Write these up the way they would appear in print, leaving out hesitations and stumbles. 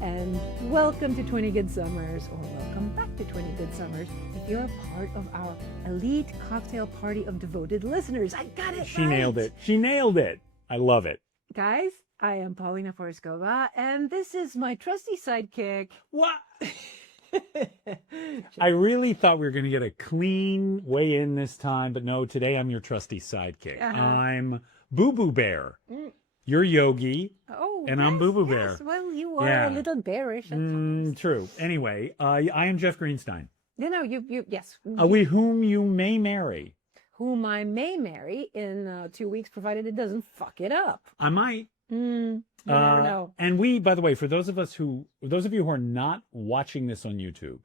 and welcome to 20 Good Summers, or welcome back to 20 Good Summers. If you're a part of our elite cocktail party of devoted listeners, I got it. She nailed it. She nailed it. I love it. Guys, I am Paulina Forskova, and this is my trusty sidekick. What? I really thought we were going to get a clean way in this time, but no, today I'm your trusty sidekick. I'm Boo Boo Bear. You're Yogi, and I'm Boo Boo Bear. Well, you are a little bearish. True. Anyway, I am Jeff Greenstein. Yes. Whom you may marry. Whom I may marry in 2 weeks, provided it doesn't fuck it up. I might. You never know. And we, by the way, for those of you who are not watching this on YouTube,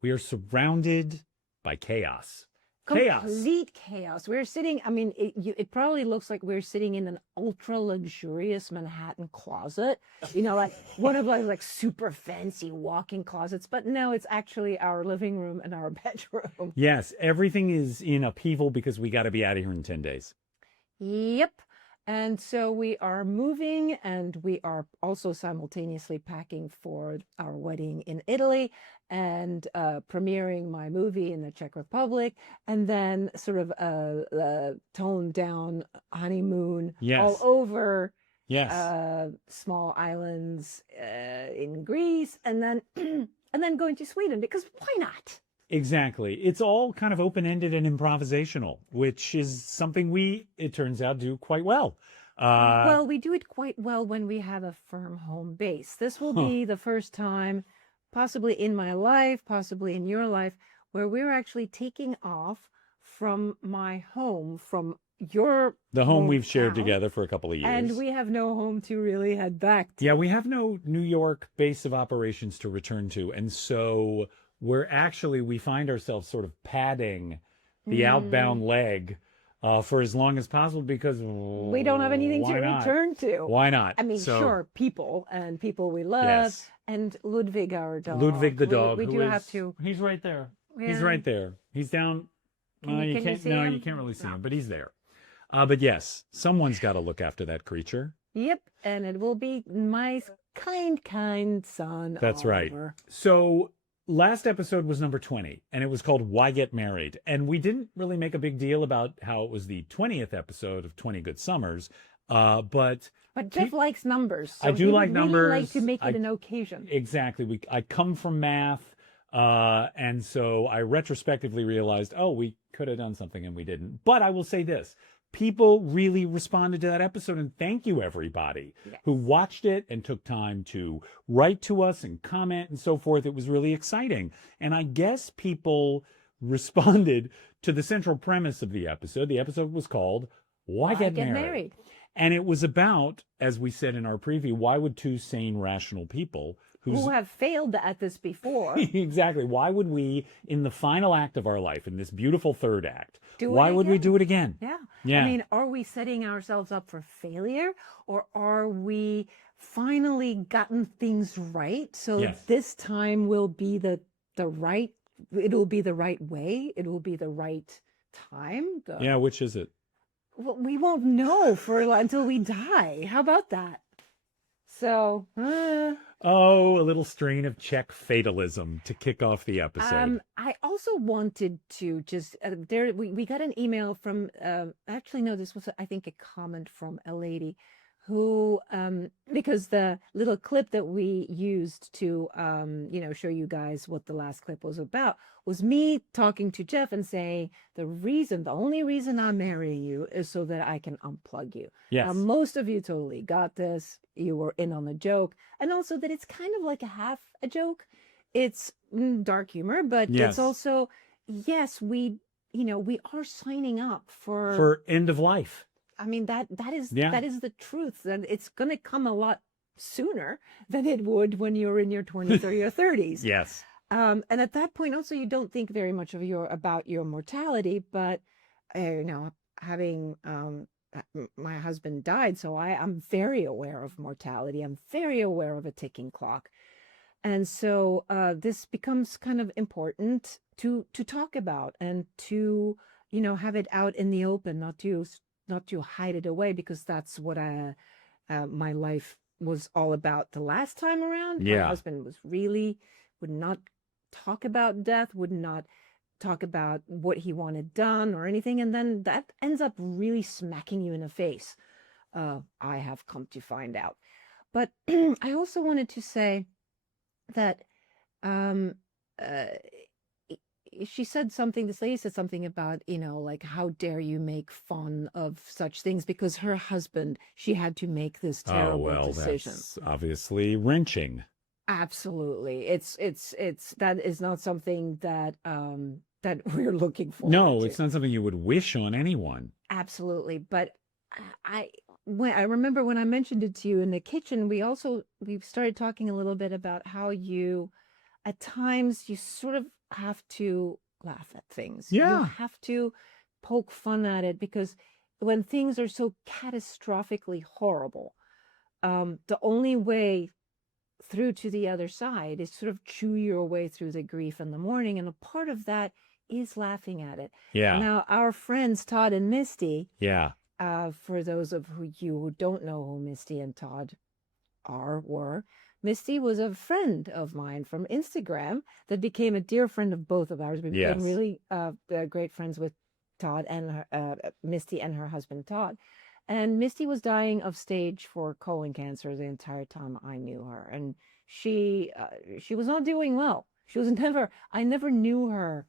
we are surrounded by chaos. Complete chaos. We're sitting, it probably looks like we're sitting in an ultra luxurious Manhattan closet, like one of those like super fancy walk-in closets. But no, it's actually our living room and our bedroom. Yes, everything is in upheaval because we got to be out of here in 10 days. Yep. And so we are moving, and we are also simultaneously packing for our wedding in Italy and premiering my movie in the Czech Republic, and then sort of a toned down honeymoon all over small islands in Greece, and then and then going to Sweden, because why not? Exactly. It's all kind of open-ended and improvisational, which is something it turns out, do quite well. Well, we do it quite well when we have a firm home base. This will be the first time, possibly in my life, possibly in your life, where we're actually taking off from my home, from the home we've shared together for a couple of years. And we have no home to really head back to. Yeah, we have no New York base of operations to return to. And so we find ourselves sort of padding the outbound leg for as long as possible, because we don't have anything to return to. Why not? Sure, people we love, and Ludwig, our dog. Ludwig the dog. We do have to. He's right there. Yeah. He's right there. He's down. You can't really see him, but he's there. But yes, someone's got to look after that creature. Yep, and it will be my kind son. That's Oliver. Right. So last episode was number 20, and it was called Why Get Married? And we didn't really make a big deal about how it was the 20th episode of 20 Good Summers. But Jeff likes numbers. So I do like numbers. Really like to make it an occasion. Exactly. I come from math, and so I retrospectively realized, we could have done something and we didn't. But I will say this. People really responded to that episode, and thank you, everybody who watched it and took time to write to us and comment and so forth. It was really exciting. And I guess people responded to the central premise of the episode. The episode was called Why Get Married? And it was about, as we said in our preview, why would two sane, rational people who have failed at this before. Exactly. Why would we, in the final act of our life, in this beautiful third act, why would we do it again? Yeah. Are we setting ourselves up for failure, or are we finally gotten things right? So this time will be it'll be the right way. It will be the right time. Which is it? Well, we won't know until we die. How about that? So, a little strain of Czech fatalism to kick off the episode. I also wanted to just we got an email from this was, I think, a comment from a lady who because the little clip that we used to show you guys what the last clip was about was me talking to Jeff and saying the only reason I'm marrying you is so that I can unplug you. Yes. Now, most of you totally got this. You were in on the joke, and also that it's kind of like a half a joke. It's dark humor, but it's also we are signing up for end of life. I mean, that is the truth. And it's going to come a lot sooner than it would when you're in your 20s or your 30s. Yes. And at that point, also, you don't think very much about your mortality. But, having my husband died, so I'm very aware of mortality. I'm very aware of a ticking clock. And so this becomes kind of important to talk about and to, have it out in the open, not to hide it away, because that's what my life was all about the last time around. My Yeah. husband would not talk about death, would not talk about what he wanted done or anything. And then that ends up really smacking you in the face. I have come to find out. But I also wanted to say that um, uh, she said something, this lady said something about, like, how dare you make fun of such things, because her husband, she had to make this Oh, terrible well, decision. that's obviously wrenching. Absolutely. It's that is not something that that we're looking forward No, to. it's not something you would wish on anyone. Absolutely. But I remember when I mentioned it to you in the kitchen, we started talking a little bit about how you at times you sort of have to laugh at things. You Yeah. have to poke fun at it, because when things are so catastrophically horrible, the only way through to the other side is sort of chew your way through the grief in the morning. And a part of that is laughing at it. Yeah. Now, our friends Todd and Misty, Yeah. for those of you who don't know who Misty and Todd were, Misty was a friend of mine from Instagram that became a dear friend of both of ours. We became Yes. really great friends with Todd and Misty and her husband Todd. And Misty was dying of stage 4 colon cancer the entire time I knew her, and she was not doing well. I never knew her,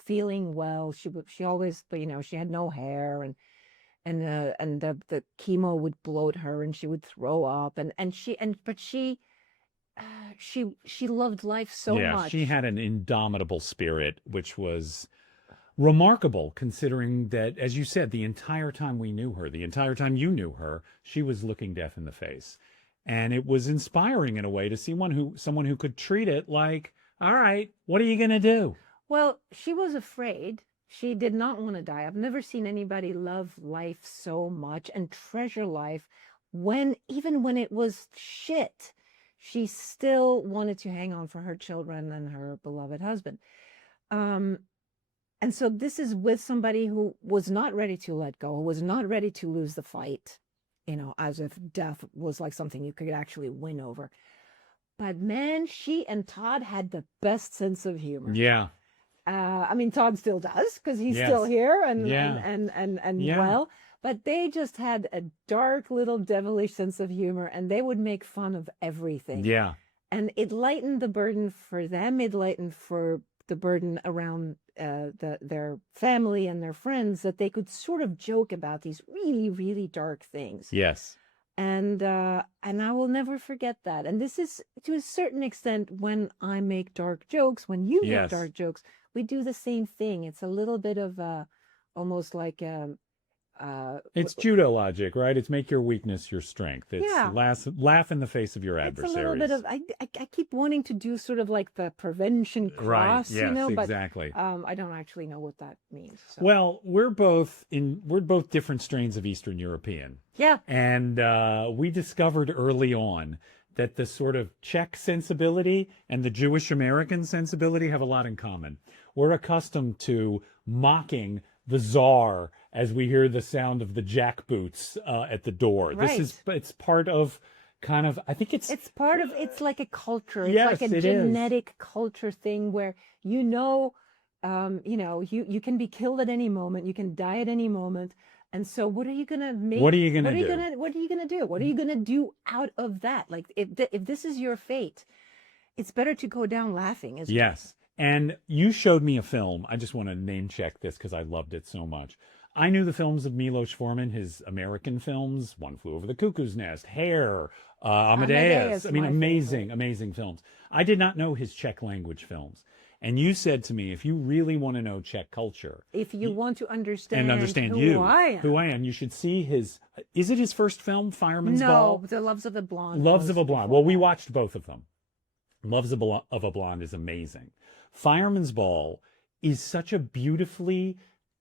feeling well. She always, she had no hair, and the chemo would bloat her, and she would throw up, but she loved life so much. She had an indomitable spirit, which was remarkable, considering that, as you said, the entire time we knew her, the entire time you knew her, she was looking death in the face. And it was inspiring in a way to see someone who could treat it like, all right, what are you going to do? Well, she was afraid. She did not want to die. I've never seen anybody love life so much and treasure life even when it was shit. She still wanted to hang on for her children and her beloved husband. And so this is with somebody who was not ready to let go, who was not ready to lose the fight, as if death was like something you could actually win over. But man, she and Todd had the best sense of humor. Yeah. I mean, Todd still does, because he's still here and well, but they just had a dark little devilish sense of humor, and they would make fun of everything. Yeah. And it lightened the burden for them. It lightened for the burden around their family and their friends, that they could sort of joke about these really, really dark things. Yes. And I will never forget that. And this is, to a certain extent, when I make dark jokes, when you make dark jokes, we do the same thing. It's a little bit of almost like it's judo logic, right? It's make your weakness your strength. It's Yeah. laugh in the face of your adversaries. It's a little bit of I keep wanting to do sort of like the prevention cross, Right. Yes, but exactly. I don't actually know what that means. So. Well, we're both different strains of Eastern European. Yeah. And we discovered early on that the sort of Czech sensibility and the Jewish American sensibility have a lot in common. We're accustomed to mocking the czar as we hear the sound of the jackboots at the door. Right. It's part of kind of, I think it's like a culture. It's Yes, like a it genetic culture thing where, you can be killed at any moment. You can die at any moment. And so what are you going to make? What are you going to do? What are you going to do? What are you going to do out of that? Like, if this is your fate, it's better to go down laughing. Yes. And you showed me a film. I just want to name check this because I loved it so much. I knew the films of Milos Forman, his American films, One Flew Over the Cuckoo's Nest, Hair, Amadeus. I mean, amazing films. I did not know his Czech language films. And you said to me, if you really want to know Czech culture, if you want to understand who I am, you should see is it his first film, Fireman's Ball? No, The Loves of a Blonde. Loves of a Blonde. Well, we watched both of them. Loves of a Blonde is amazing. Fireman's Ball is such a beautifully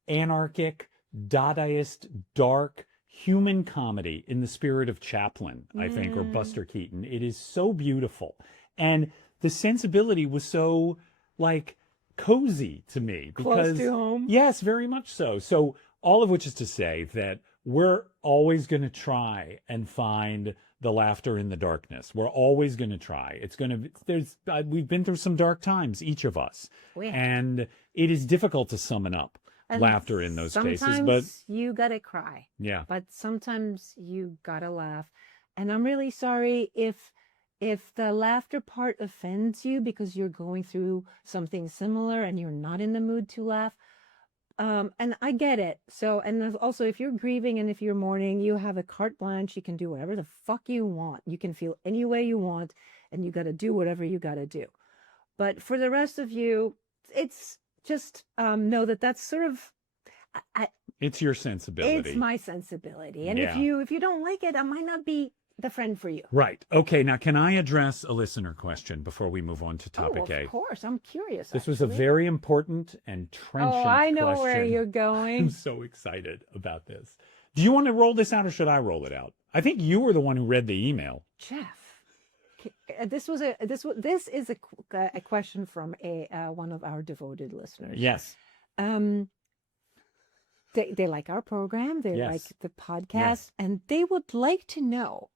anarchic, Dadaist, dark, human comedy in the spirit of Chaplin, I think, or Buster Keaton. It is so beautiful. And the sensibility was so, like, cozy to me. Close to home. Yes, very much so. So all of which is to say that we're always going to try and find the laughter in the darkness. We're always going to try. It's going to, we've been through some dark times, each of us. And it is difficult to summon up laughter in those cases. Sometimes you gotta cry. Yeah. But sometimes you gotta laugh. And I'm really sorry if the laughter part offends you because you're going through something similar and you're not in the mood to laugh. And I get it. So, and also if you're grieving and if you're mourning, you have a carte blanche. You can do whatever the fuck you want. You can feel any way you want, and you got to do whatever you got to do. But for the rest of you, it's just know that that's sort of, it's your sensibility. It's my sensibility. And if you don't like it, I might not be the friend for you. Right. Okay. Now, can I address a listener question before we move on to topic A? Of course. I'm curious. This was a very important and trenchant question. I know where you're going. I'm so excited about this. Do you want to roll this out or should I roll it out? I think you were the one who read the email. Jeff, this is a question from one of our devoted listeners. Yes. They like our program. They like the podcast, and they would like to know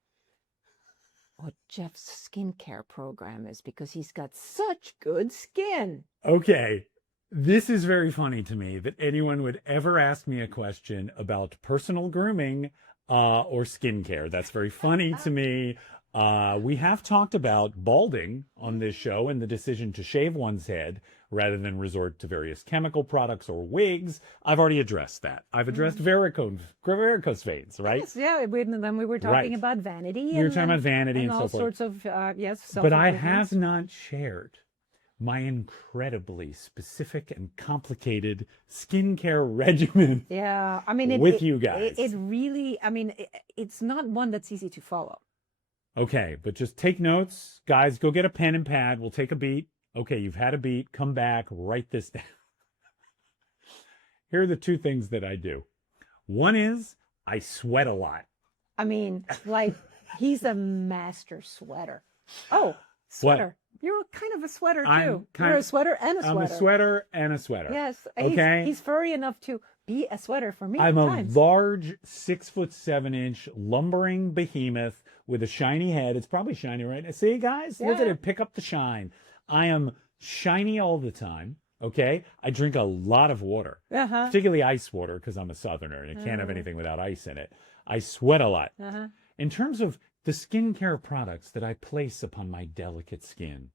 what Jeff's skincare program is because he's got such good skin. Okay. This is very funny to me that anyone would ever ask me a question about personal grooming or skincare. That's very funny to me. We have talked about balding on this show and the decision to shave one's head rather than resort to various chemical products or wigs. I've already addressed that. I've addressed varicose veins, right? Yes, yeah. Then we were talking about vanity. We were talking about vanity and all so forth. sorts of, But I have not shared my incredibly specific and complicated skincare regimen. Yeah, I mean, with you guys. It really, I mean, it's not one that's easy to follow. Okay, but just take notes. Guys, go get a pen and pad. We'll take a beat. Okay, you've had a beat. Come back. Write this down. Here are the two things that I do. One is I sweat a lot. I mean, like, he's a master sweater. Oh, sweater. What? You're kind of a sweater, too. You're a sweater and a sweater. I'm a sweater and a sweater. Yes. Okay. He's furry enough to be a sweater for me. I'm a large 6'7" lumbering behemoth with a shiny head. It's probably shiny, right? See, guys? Look at it. Pick up the shine. I am shiny all the time. Okay. I drink a lot of water, particularly ice water because I'm a Southerner and I can't have anything without ice in it. I sweat a lot. In terms of the skincare products that I place upon my delicate skin,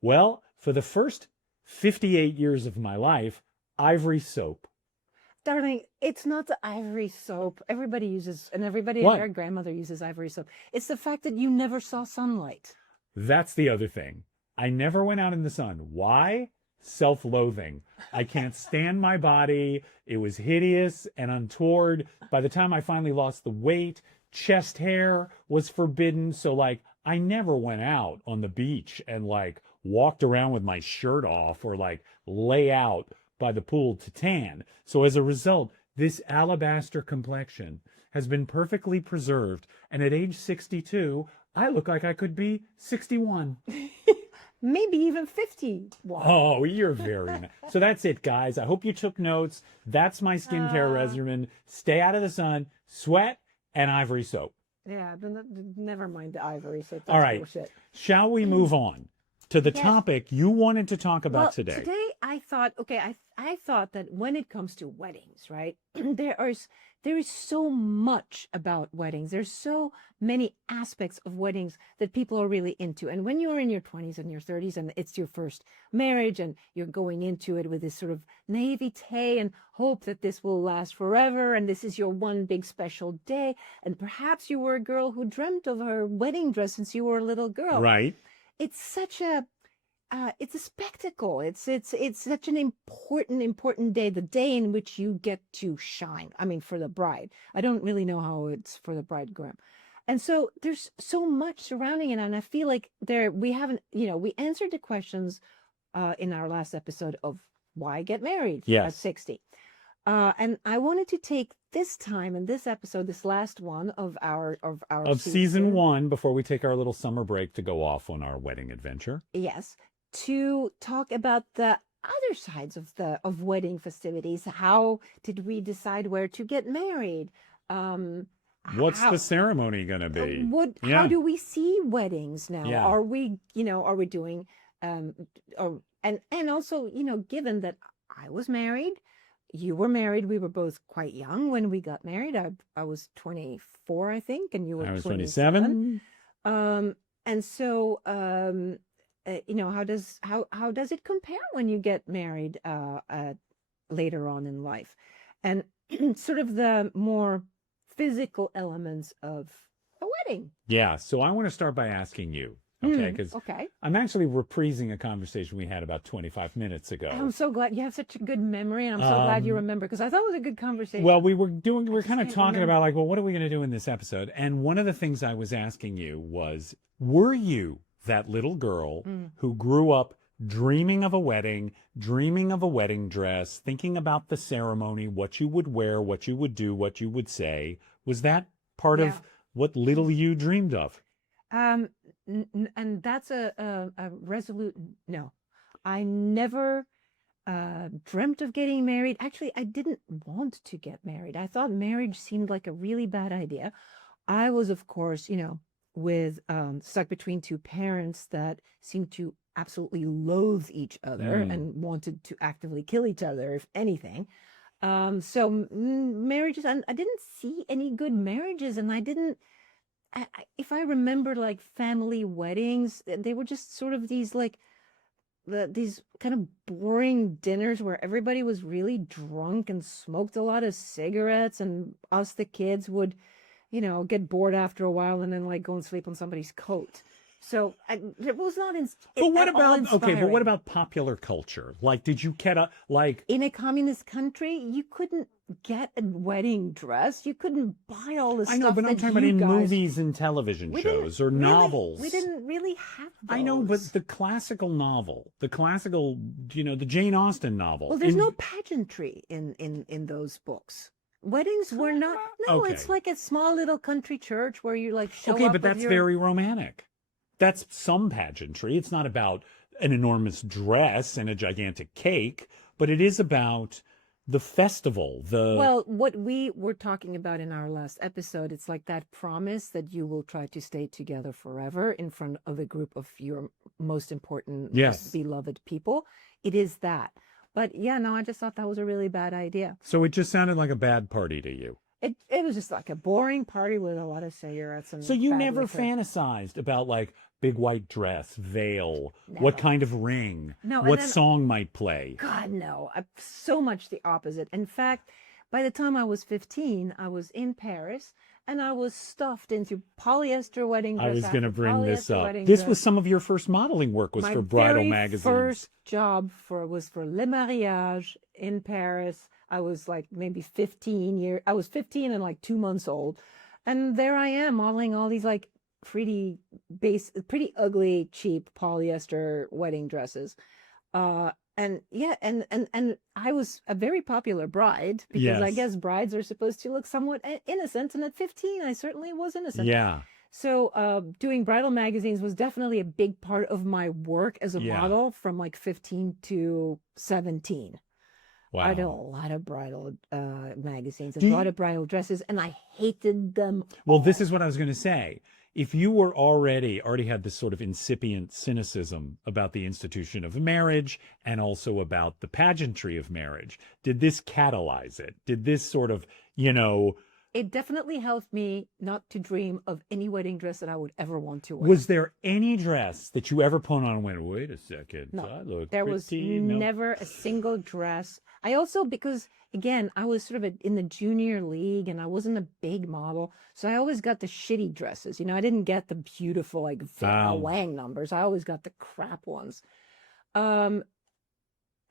well, for the first 58 years of my life, Ivory soap. Darling, it's not the Ivory soap. Everybody uses, and their grandmother uses Ivory soap. It's the fact that you never saw sunlight. That's the other thing. I never went out in the sun. Why? Self-loathing. I can't stand my body. It was hideous and untoward. By the time I finally lost the weight, chest hair was forbidden. So, like, I never went out on the beach and, like, walked around with my shirt off or, like, lay out by the pool to tan. So as a result, this alabaster complexion has been perfectly preserved. And at age 62, I look like I could be 61. Maybe even 51. Oh, you're very nice. So that's it, guys. I hope you took notes. That's my skincare regimen. Stay out of the sun, sweat, and Ivory soap. Yeah, but never mind the Ivory soap. That's all right. Bullshit. Shall we move on to the topic you wanted to talk about today? Today I thought, I thought that when it comes to weddings, right, there is so much about weddings. There's so many aspects of weddings that people are really into. And when you're in your 20s and your 30s and it's your first marriage and you're going into it with this sort of naivete and hope that this will last forever and this is your one big special day, and perhaps you were a girl who dreamt of her wedding dress since you were a little girl. Right. It's such a it's a spectacle. It's such an important day, the day in which you get to shine. I mean, for the bride. I don't really know how it's for the bridegroom. And so there's so much surrounding it. And I feel like we answered the questions in our last episode of why get married at 60. And I wanted to take this time in this episode, this last one of season 1, before we take our little summer break to go off on our wedding adventure. Yes. To talk about the other sides of wedding festivities. How did we decide where to get married? Um, What's how the ceremony going to be? how Yeah. do we see weddings now? Yeah. Are we doing um or and also, given that I was married, you were married, we were both quite young when we got married. I was 24, I think, and you were I was 27. 27. Um, and so, how does it compare when you get married later on in life, and sort of the more physical elements of a wedding? Yeah. So I want to start by asking you, okay? Because Okay. I'm actually reprising a conversation we had about 25 minutes I'm ago. so glad you have such a good memory, and I'm so glad you Um, remember because I thought it was a good well, conversation. we I were just kind of can't talking about remember. like, well, what are we going to do in this episode? And one of the things I was asking you was, were you that little girl Mm. who grew up dreaming of a wedding, dreaming of a wedding dress, thinking about the ceremony, what you would wear, what you would do, what you would say? Was that part Yeah. of what little you dreamed of? Um, and that's a resolute no. I never dreamt of getting married. Actually, I didn't want to get married. I thought marriage seemed like a really bad idea. I was, of course, with stuck between two parents that seemed to absolutely loathe each other Mm. and wanted to actively kill each other, if anything. So marriages, and I didn't see any good marriages, and I didn't. If I remember, like family weddings, they were just sort of these like these kind of boring dinners where everybody was really drunk and smoked a lot of cigarettes, and us the kids would get bored after a while and then like go and sleep on somebody's coat. So it was not But what at all about okay, but what inspiring. about popular culture? Like, did you get a like In a communist country, you couldn't get a wedding dress. You couldn't buy all the I know, stuff but I'm that talking about you in guys. movies and television We didn't shows or really, we novels? didn't really have I know, but those. the classical novel, the classical, the Jane Austen Well, novel, there's no pageantry in those books. Weddings were not. No, it's okay, like a small little country church where you like show okay, up but with that's your. very romantic. That's some pageantry. It's not about an enormous dress and a gigantic cake, but it is about the festival. The Well, what we were talking about in our last episode, it's like that promise that you will try to stay together forever in front of a group of your most important, yes. beloved people. It is that. But yeah, no, I just thought that was a really bad idea. So it just sounded like a bad party to you. It was just like a boring party with a lot of cigarettes So and you bad never liquor. fantasized about like big white dress, veil, what Never. kind of ring, No, and what then song might play. God, no, so much the opposite. In fact, by the time I was 15, I was in Paris and I was stuffed into polyester wedding I dress was going to after bring this polyester up. wedding This was dress. some of your first modeling work was My for bridal very magazines. first job was for Le Mariage in Paris. I was like maybe 15 years. I was 15 and like 2 months old. And there I am modeling all these like pretty ugly, cheap polyester wedding dresses. And yeah, and I was a very popular bride because I Yes. guess brides are supposed to look somewhat innocent, and at 15, I certainly was innocent. Yeah. So, doing bridal magazines was definitely a big part of my work as a Yeah. model from like 15 to 17. I did a Wow. lot of bridal magazines and Do a lot you, of bridal dresses, and I hated them well, this all. is what I was going to say. If you were already had this sort of incipient cynicism about the institution of marriage and also about the pageantry of marriage, did this catalyze it? Did this sort of, It definitely helped me not to dream of any wedding dress that I would ever want to wear. was there any dress that you ever put on and went, wait a second, No, I look there was pretty? No. never a single dress. I also, because again, I was sort of in the junior league and I wasn't a big model. So I always got the shitty dresses. I didn't get the beautiful, like Vera Oh, Wang numbers. I always got the crap ones. Um,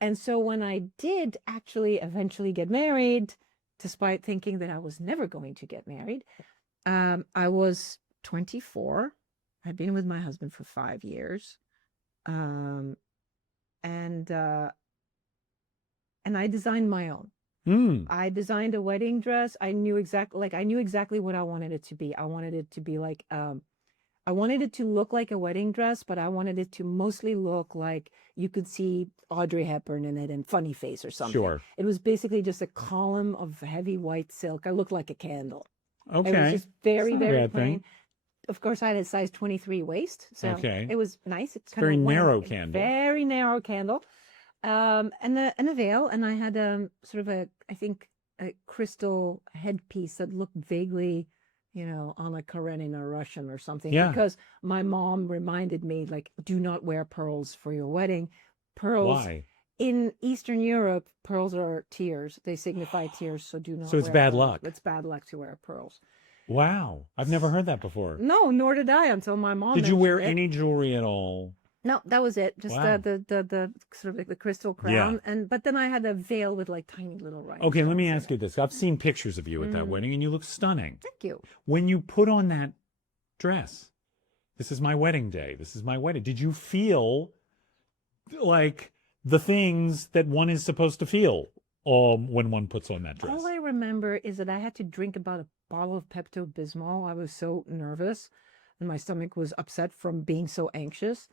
and so when I did actually eventually get married, despite thinking that I was never going to get married, I was 24. I'd been with my husband for 5 years. Um, and and I designed my own. hmm. I designed a wedding dress. I knew exactly what I wanted it to be. I wanted it to be like I wanted it to look like a wedding dress, but I wanted it to mostly look like you could see Audrey Hepburn in it and Funny Face or something. Sure. It was basically just a column of heavy white silk. I looked like a candle. It was Okay. just It's very, not a very bad plain. thing. Of course, I had a size 23 waist, so Okay. it was nice. It It's kind very of went narrow candle. very narrow candle, and a veil, and I had sort of I think a crystal headpiece that looked vaguely, Anna Karenina Russian or something, Yeah. because my mom reminded me, like, do not wear pearls for your wedding. Pearls Why? in Eastern Europe, pearls are tears. They signify tears, so do not So it's wear bad pearls. luck. It's bad luck to wear pearls. Wow. I've never heard that before. No, nor did I until my mom Did you wear mentioned it. any jewelry at all? No, that was it. Just Wow. the sort of like the crystal Yeah. crown, but then I had a veil with like tiny little rhinestones. Okay, let me in ask it. you this. I've seen pictures of you at that wedding, and you look stunning. Thank you. When you put on that dress, this is my wedding day. This is my wedding. Did you feel like the things that one is supposed to feel when one puts on that dress? All I remember is that I had to drink about a bottle of Pepto-Bismol. I was so nervous, and my stomach was upset from being so anxious,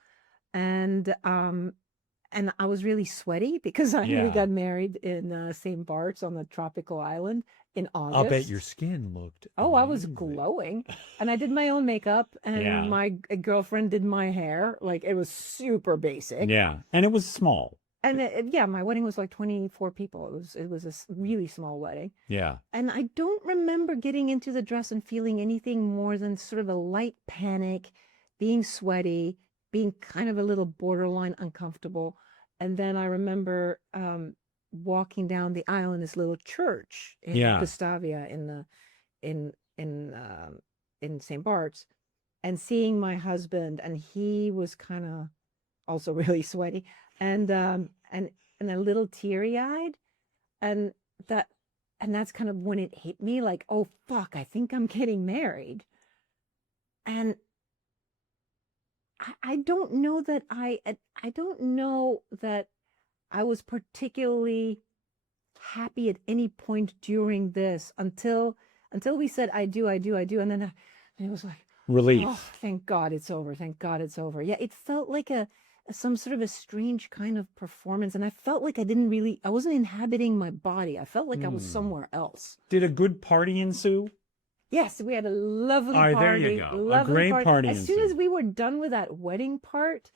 and I was really sweaty because we Yeah. got married in St. Bart's on a tropical island in August. I'll bet your skin looked Oh, I was amazing. glowing. And I did my own makeup, and Yeah. my girlfriend did my hair. Like, it was super basic. Yeah, and it was small. And yeah, my wedding was like 24 people. It was a really small wedding. Yeah. And I don't remember getting into the dress and feeling anything more than sort of a light panic, being sweaty, being kind of a little borderline uncomfortable. And then I remember walking down the aisle in this little church in Yeah. Gustavia in St. Bart's, and seeing my husband, and he was kind of also really sweaty and a little teary-eyed, and that's kind of when it hit me, like, oh fuck, I think I'm getting married. And I don't know that I don't know that I was particularly happy at any point during this until we said I do, and then it was like, Relief. oh, thank God it's over. Thank God it's over. Yeah, it felt like some sort of a strange kind of performance, and I felt like I wasn't inhabiting my body. I felt like I was somewhere else. Did a good party ensue? Yes, we had a lovely All right, party. there you go. Lovely A great party As soon as ensued. we were done with that wedding part,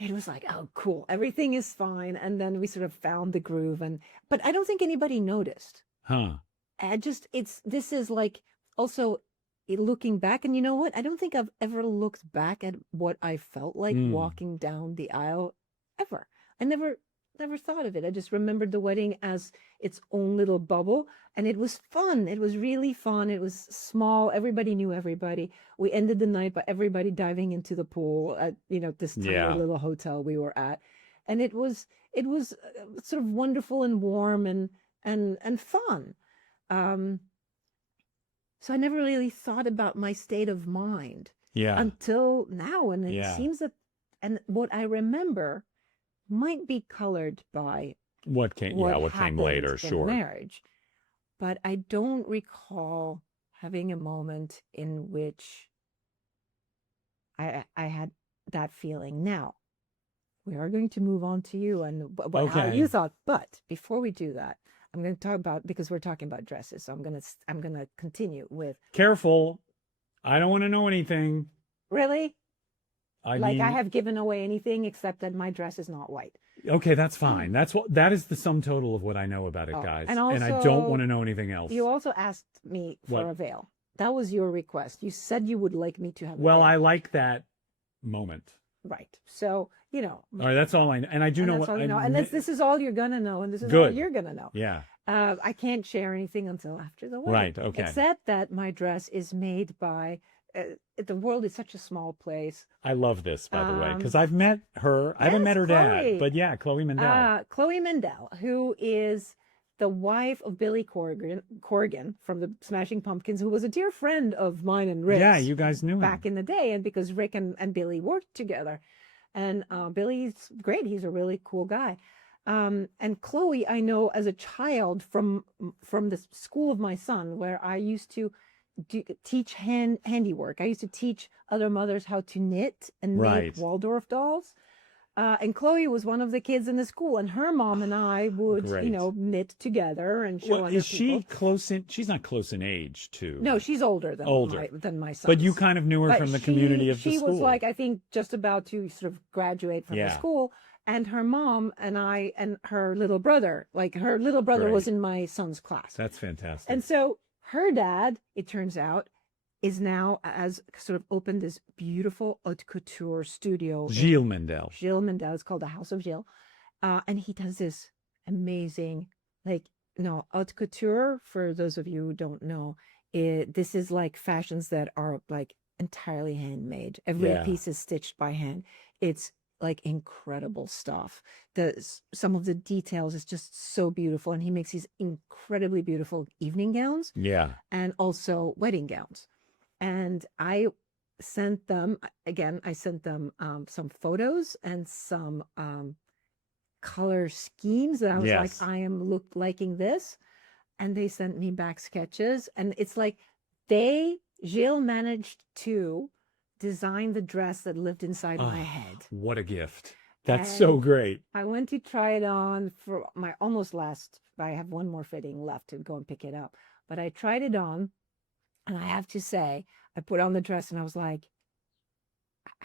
it was like, oh, cool, everything is fine. And then we sort of found the groove, but I don't think anybody noticed. Huh. This is like also looking back, and you know what? I don't think I've ever looked back at what I felt like walking down the aisle ever. I never thought of it. I just remembered the wedding as its own little bubble, and it was fun. It was really fun. It was small. Everybody knew everybody. We ended the night by everybody diving into the pool at this tiny Yeah. little hotel we were at, and it was sort of wonderful and warm and fun. So I never really thought about my state of mind Yeah. until now, and it Yeah. seems that, and what I remember might be colored by What came happened later, in sure. marriage, but I don't recall having a moment in which I had that feeling. Now, we are going to move on to you and how Okay. you thought, but before we do that, I'm going to talk about, because we're talking about dresses, so I'm going to continue with. Careful. I don't want to know anything. Really? I Like, mean, I have given away anything except that my dress is not white. okay, that's fine. That is the sum total of what I know about it, Oh, guys. and I also, don't want to know anything else. You also asked me for What? a veil. That was your request. You said you would like me to have a Well, veil. I like that moment. Right. So, All right, that's all I know. And I do and know that's what all you know. I And this is all you're going to know, and this is all Good. you're going to know. Yeah. I can't share anything until after the wedding. Right, okay. Except that my dress is made by, the world is such a small place. I love this, by the way, because I've met her. I haven't Yes, met her Chloe. dad, but yeah, Chloe Mendel. Chloe Mendel, who is the wife of Billy Corgan from the Smashing Pumpkins, who was a dear friend of mine and Rick's. Yeah, you guys knew him. Back in the day, and because Rick and Billy worked together. And Billy's great. He's a really cool guy. And Chloe, I know as a child from the school of my son, where I used to teach handiwork. I used to teach other mothers how to knit and make Right. Waldorf dolls. And Chloe was one of the kids in the school, and her mom and I would, Great. knit together and show Well, other is she people. close in? She's not close in age, too. No, she's older Older. than my son. But you kind of knew her from the community of the She school. was like, I think, just about to sort of graduate from the Yeah. school. And her mom and I and her little brother, her little brother was Great. in my son's class. That's fantastic. And so her dad, it turns out, is now has sort of opened this beautiful haute couture studio. Gilles Mendel. Gilles Mendel. It's called the House of Gilles. And he does this amazing, haute couture, for those of you who don't know, this is like fashions that are like entirely handmade. Every Yeah. piece is stitched by hand. It's like incredible stuff. Some of the details is just so beautiful. And he makes these incredibly beautiful evening gowns Yeah. and also wedding gowns. And I sent them some photos and some color schemes that I was Yes. like, I am liking this. And they sent me back sketches. And it's like Gilles managed to design the dress that lived inside my head. What a gift. That's so great. I went to try it on for my I have one more fitting left to go and pick it up. But I tried it on, and I have to say, I put on the dress and I was like,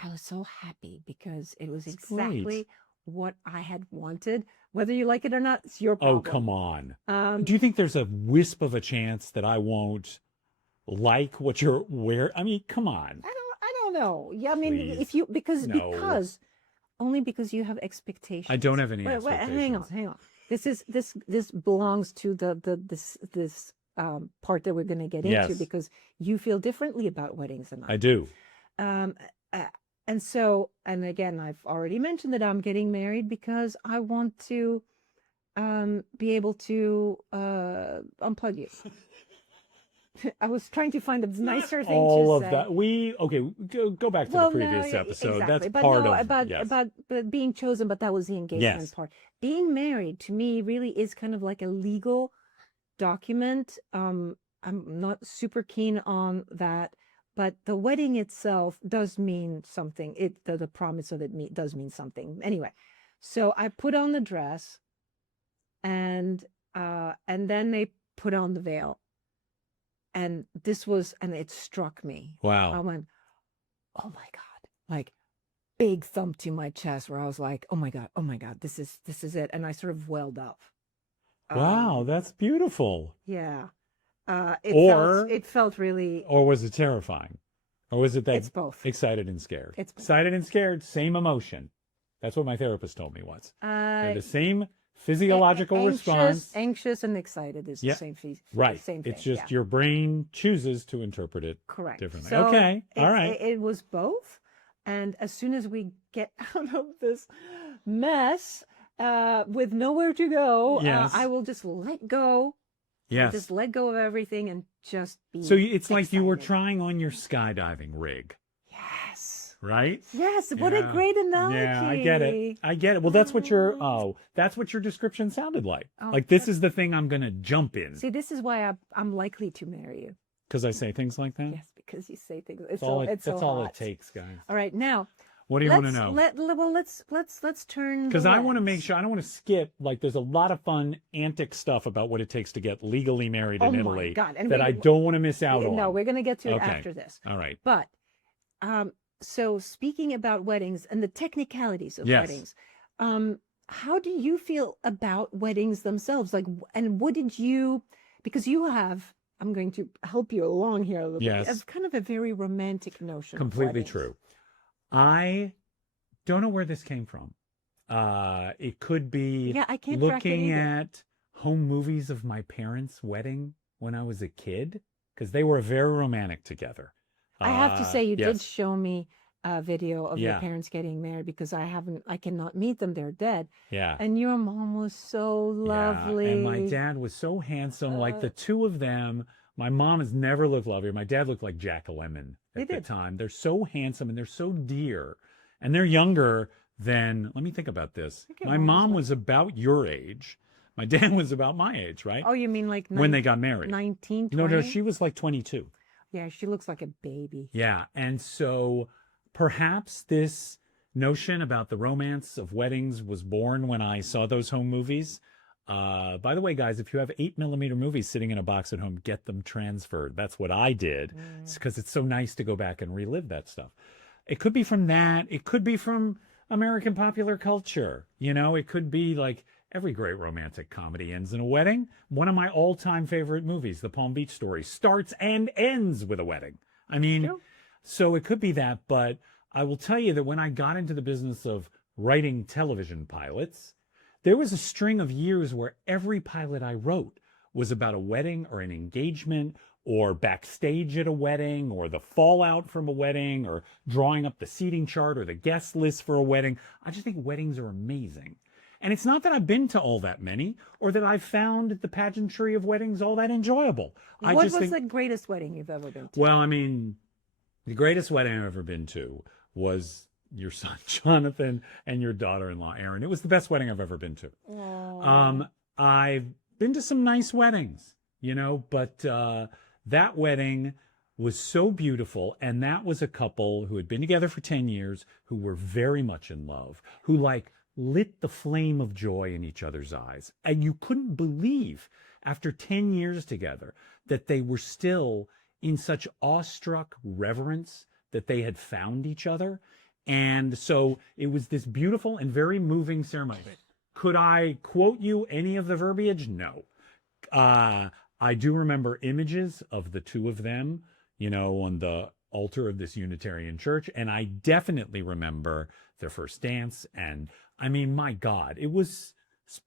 I was so happy because it was That's exactly great. what I had wanted. Whether you like it or not, it's your problem. Oh, come on. Do you think there's a wisp of a chance that I won't like what you're wearing? I mean, come on. I don't know. Yeah, I mean, Please. because only because you have expectations. I don't have any Wait, expectations. hang on. This belongs to this part that we're going to get into, Yes. because you feel differently about weddings than I I do. And again, I've already mentioned that I'm getting married because I want to be able to unplug you. I was trying to find a nicer thing All to of say. that. Go back to the previous episode. Exactly. That's part of about being chosen, but that was the engagement Yes. part. Being married to me really is kind of like a legal document. I'm not super keen on that, but the wedding itself does mean something. The promise of it does mean something. Anyway, so I put on the dress, and then they put on the veil. And it struck me. Wow. I went, oh my God, like big thump to my chest, where I was like, oh my God, this is it. And I sort of welled up. Wow, that's beautiful. Yeah. It felt really. Or was it terrifying? Or was it that It's both. excited and scared? It's both. Excited and scared, same emotion. That's what my therapist told me once. They're the same physiological response. Anxious and excited is Yeah. the same thing. Right. Same thing. It's just yeah. your brain chooses to interpret it Correct. differently. So Okay. All right. It was both. And as soon as we get out of this mess with nowhere to go, Yes. I will just let go. Yes. Just let go of everything and just be. So it's like you were excited. trying on your skydiving rig, Yes. right? Yes. What a Yeah. great analogy. Yeah, I get it. Well, that's what your description sounded like. Oh, Like, this is the thing I'm going to jump in. See, this is why I'm likely to marry you. Because I say things like that? Yes, because you say things. That's all it hot. takes, guys. All right, now. What do you want to know? Let's turn. Because I want to lens. make sure, I don't want to skip, like, there's a lot of fun, antic stuff about what it takes to get legally married in Italy God. And that I don't want to miss out on. No, we're going to get to it Okay. after this. All right. But, so speaking about weddings and the technicalities of Yes. weddings, how do you feel about weddings themselves? Like, and what did you, because you have, I'm going to help you along here a little Yes. bit, as kind of a very romantic notion. of Completely weddings. true. I don't know where this came from. It could be Yeah, I can't track it looking either. at home movies of my parents' wedding when I was a kid, because they were very romantic together. I have to say, you did yes. show me a video of your Yeah. parents getting married, because I cannot meet them. They're dead. Yeah. And your mom was so lovely. Yeah. And my dad was so handsome. Like the two of them, my mom has never looked lovelier. My dad looked like Jack Lemmon They at the did. time. They're so handsome and they're so dear. And they're younger than, let me think about this. think your My mom was mom like- was about your age. My dad was about my age, right? Oh, you mean like When they got married. 19, No, 20? she was like 22. Yeah, she looks like a baby. Yeah. And so perhaps this notion about the romance of weddings was born when I saw those home movies. By the way, guys, if you have 8mm movies sitting in a box at home, get them transferred. That's what I did because it's so nice to go back and relive that stuff. It could be from that. It could be from American popular culture. You know, it could be like every great romantic comedy ends in a wedding. One of my all-time favorite movies, The Palm Beach Story, starts and ends with a wedding. I mean, Sure. so it could be that, but I will tell you that when I got into the business of writing television pilots, there was a string of years where every pilot I wrote was about a wedding or an engagement or backstage at a wedding or the fallout from a wedding or drawing up the seating chart or the guest list for a wedding. I just think weddings are amazing. And it's not that I've been to all that many or that I've found the pageantry of weddings all that enjoyable. I What just was think, the greatest wedding you've ever been to? well, I mean, the greatest wedding I've ever been to was your son, Jonathan, and your daughter-in-law, Erin. It was the best wedding I've ever been to. I've been to some nice weddings, you know, but that wedding was so beautiful. And that was a couple who had been together for 10 years, who were very much in love, who like lit the flame of joy in each other's eyes. And you couldn't believe after 10 years together that they were still in such awestruck reverence that they had found each other. And so it was this beautiful and very moving ceremony. Could I quote you any of the verbiage? No. I do remember images of the two of them, you know, on the altar of this Unitarian church. And I definitely remember their first dance. And I mean, my God, it was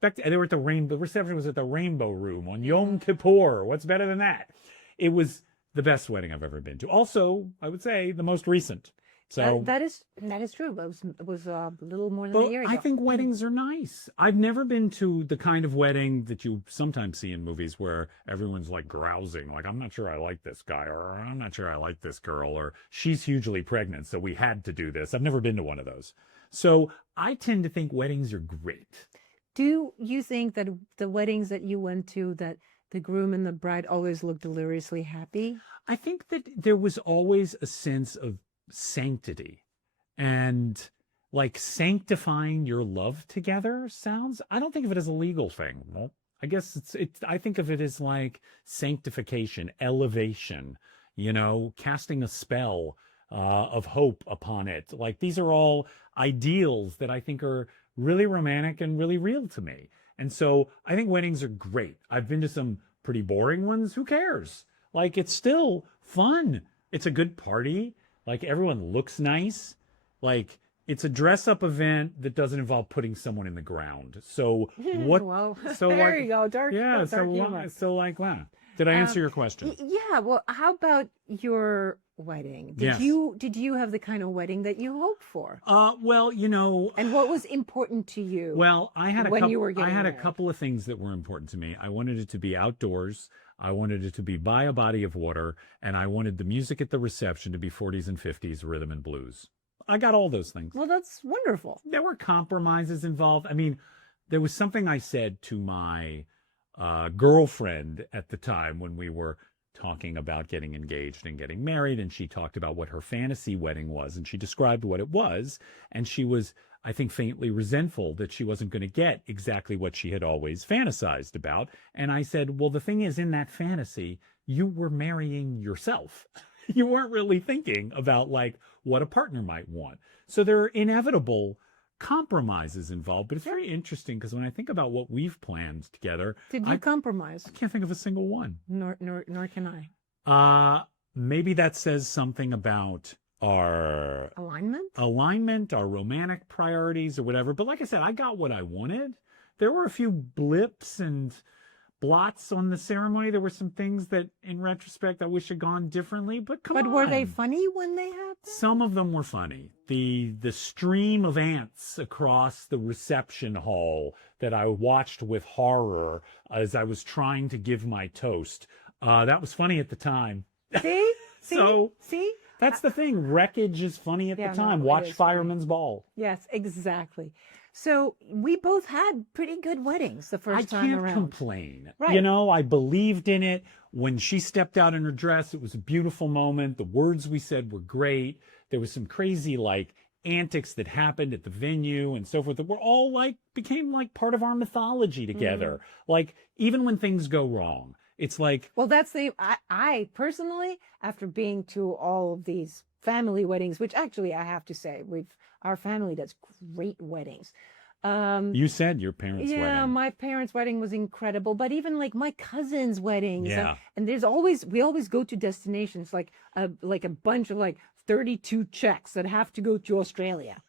they were at the reception was at the Rainbow Room on Yom Kippur. What's better than that? It was the best wedding I've ever been to. Also, I would say the most recent. So that is true. It was a little more than a year ago. I think weddings are nice. I've never been to the kind of wedding that you sometimes see in movies where everyone's like grousing, like, I'm not sure I like this guy, or I'm not sure I like this girl, or she's hugely pregnant, so we had to do this. I've never been to one of those. So I tend to think weddings are great. Do you think that the weddings that you went to, that the groom and the bride always looked deliriously happy? I think that there was always a sense of sanctity and like sanctifying your love together sounds, I don't think of it as a legal thing. Well, I guess I think of it as like sanctification, elevation, you know, casting a spell of hope upon it. Like these are all ideals that I think are really romantic and really real to me. And so I think weddings are great. I've been to some pretty boring ones. Who cares? Like it's still fun. It's a good party. Like everyone looks nice. Like it's a dress-up event that doesn't involve putting someone in the ground. So what? Well, so there like, you go. Dark. yeah. Dark humor. So like, wow. Did I answer your question? Yeah. Well, how about your wedding? Yes. Did you have the kind of wedding that you hoped for? Well, you know. And what was important to you? Well, I had when you were I getting had a married? couple of things that were important to me. I wanted it to be outdoors. I wanted it to be by a body of water, and I wanted the music at the reception to be 40s and 50s rhythm and blues. I got all those things. Well, that's wonderful. There were compromises involved. I mean, there was something I said to my girlfriend at the time when we were talking about getting engaged and getting married, and she talked about what her fantasy wedding was, and she described what it was, and she was, I think, faintly resentful that she wasn't going to get exactly what she had always fantasized about. And I said, well, the thing is, in that fantasy, you were marrying yourself. You weren't really thinking about like what a partner might want. So there are inevitable compromises involved, but it's very interesting because when I think about what we've planned together, Did you compromise? I can't think of a single one. Nor can I. Maybe that says something about our alignment, our romantic priorities or whatever. But like I said, I got what I wanted. There were a few blips and blots on the ceremony. There were some things that in retrospect I wish had gone differently, but come on. But were they funny when they happened? Some of them were funny. The stream of ants across the reception hall that I watched with horror as I was trying to give my toast. That was funny at the time. See? See? That's the thing. Wreckage is funny at the time. Watch Fireman's Ball. Yes, exactly. So we both had pretty good weddings the I first time can't around. complain. You Right. know, I believed in it. When she stepped out in her dress, it was a beautiful moment. The words we said were great. There was some crazy like antics that happened at the venue and so forth that were all like became like part of our mythology Mm. together. Like even when things go wrong, it's like, Well, I personally, after being to all of these family weddings, which actually I have to say, our family does great weddings. Um, you said, your parents' yeah, wedding. my parents' wedding was incredible, but even like my cousins' weddings, Yeah. and we always go to destinations like a bunch of like 32 Czechs that have to go to Australia.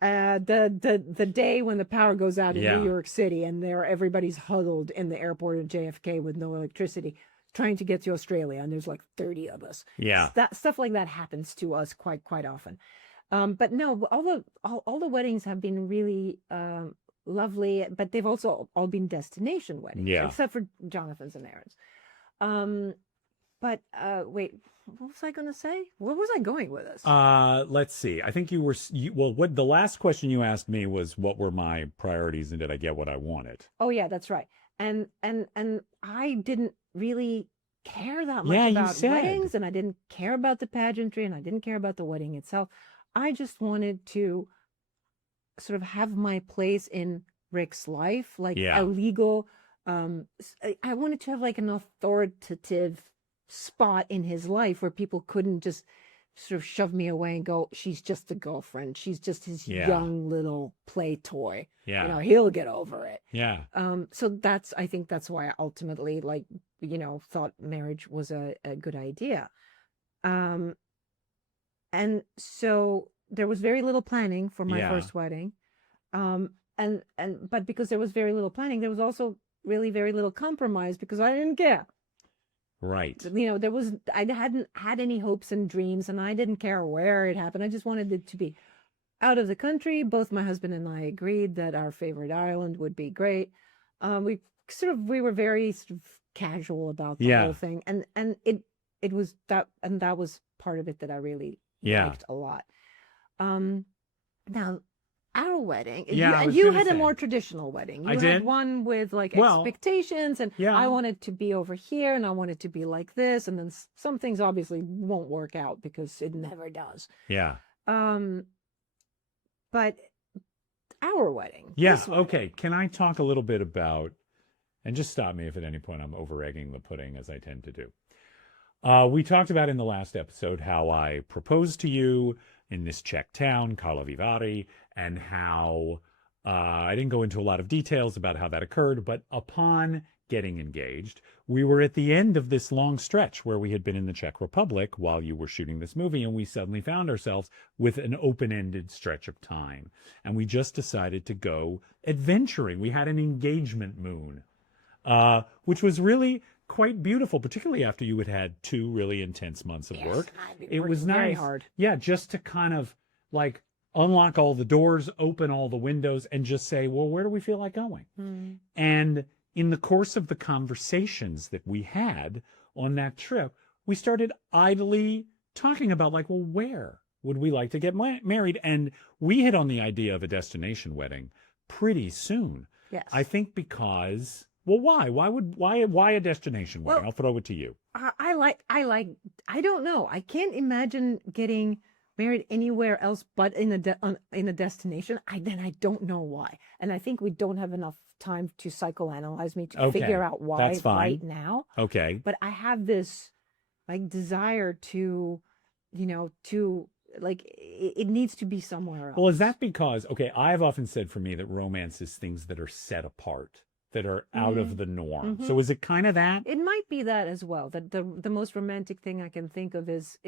The day when the power goes out in New Yeah. York City, and everybody's huddled in the airport at JFK with no electricity, trying to get to Australia, and there's like 30 of us. Yeah. That stuff like that happens to us quite often. But no, all the weddings have been really lovely, but they've also all been destination weddings, Yeah. except for Jonathan's and Aaron's. Um, but wait, what was I going to say? Where was I going with this? Let's see. I think well, what the last question you asked me was what were my priorities and did I get what I wanted? Oh yeah, that's right. And I didn't really care that much Yeah, you about said. weddings, and I didn't care about the pageantry, and I didn't care about the wedding itself. I just wanted to sort of have my place in Rick's life, like a Yeah. legal I wanted to have like an authoritative spot in his life where people couldn't just sort of shove me away and go, she's just a girlfriend. She's just his Yeah. young little play toy. Yeah. He'll get over it. Yeah. So I think that's why I ultimately thought marriage was a good idea. Um, and so there was very little planning for my Yeah. first wedding. But because there was very little planning, there was also really very little compromise because I didn't care. Right. I hadn't had any hopes and dreams, and I didn't care where it happened. I just wanted it to be out of the country. Both my husband and I agreed that our favorite island would be great. We were very sort of casual about the Yeah. whole thing, and it was that, and that was part of it that I really Yeah. liked a lot. Now our wedding, Yeah, I was you gonna had a say. more traditional wedding. I You did? had one with like Well, expectations, and yeah. I wanted to be over here, and I wanted to be like this, and then some things obviously won't work out because it never does. Yeah. But our wedding, Yeah. this wedding, Okay. Can I talk a little bit about, and just stop me if at any point I'm over egging the pudding as I tend to do. We talked about in the last episode how I proposed to you in this Czech town, Karlovy Vary, and how I didn't go into a lot of details about how that occurred, but upon getting engaged, we were at the end of this long stretch where we had been in the Czech Republic while you were shooting this movie, and we suddenly found ourselves with an open-ended stretch of time. And we just decided to go adventuring. We had an engagement moon, which was really quite beautiful, particularly after you had had 2 really intense months of work. It was nice. Very hard. Yeah, just to kind of like unlock all the doors, open all the windows, and just say, well, where do we feel like going? Mm. And in the course of the conversations that we had on that trip, we started idly talking about like, well, where would we like to get married? And we hit on the idea of a destination wedding pretty soon. Yes. I think because, well, why? Why a destination wedding? Well, I'll throw it to you. I don't know. I can't imagine getting married anywhere else but in a destination. I don't know why. And I think we don't have enough time to psychoanalyze me to Okay, figure out why that's fine. right now. Okay. But I have this like desire to it needs to be somewhere else. Well, is that because, okay, I've often said for me that romance is things that are set apart, that are out of the norm. Mhm. So is it kind of that? It might be that as well. That the most romantic thing I can think of is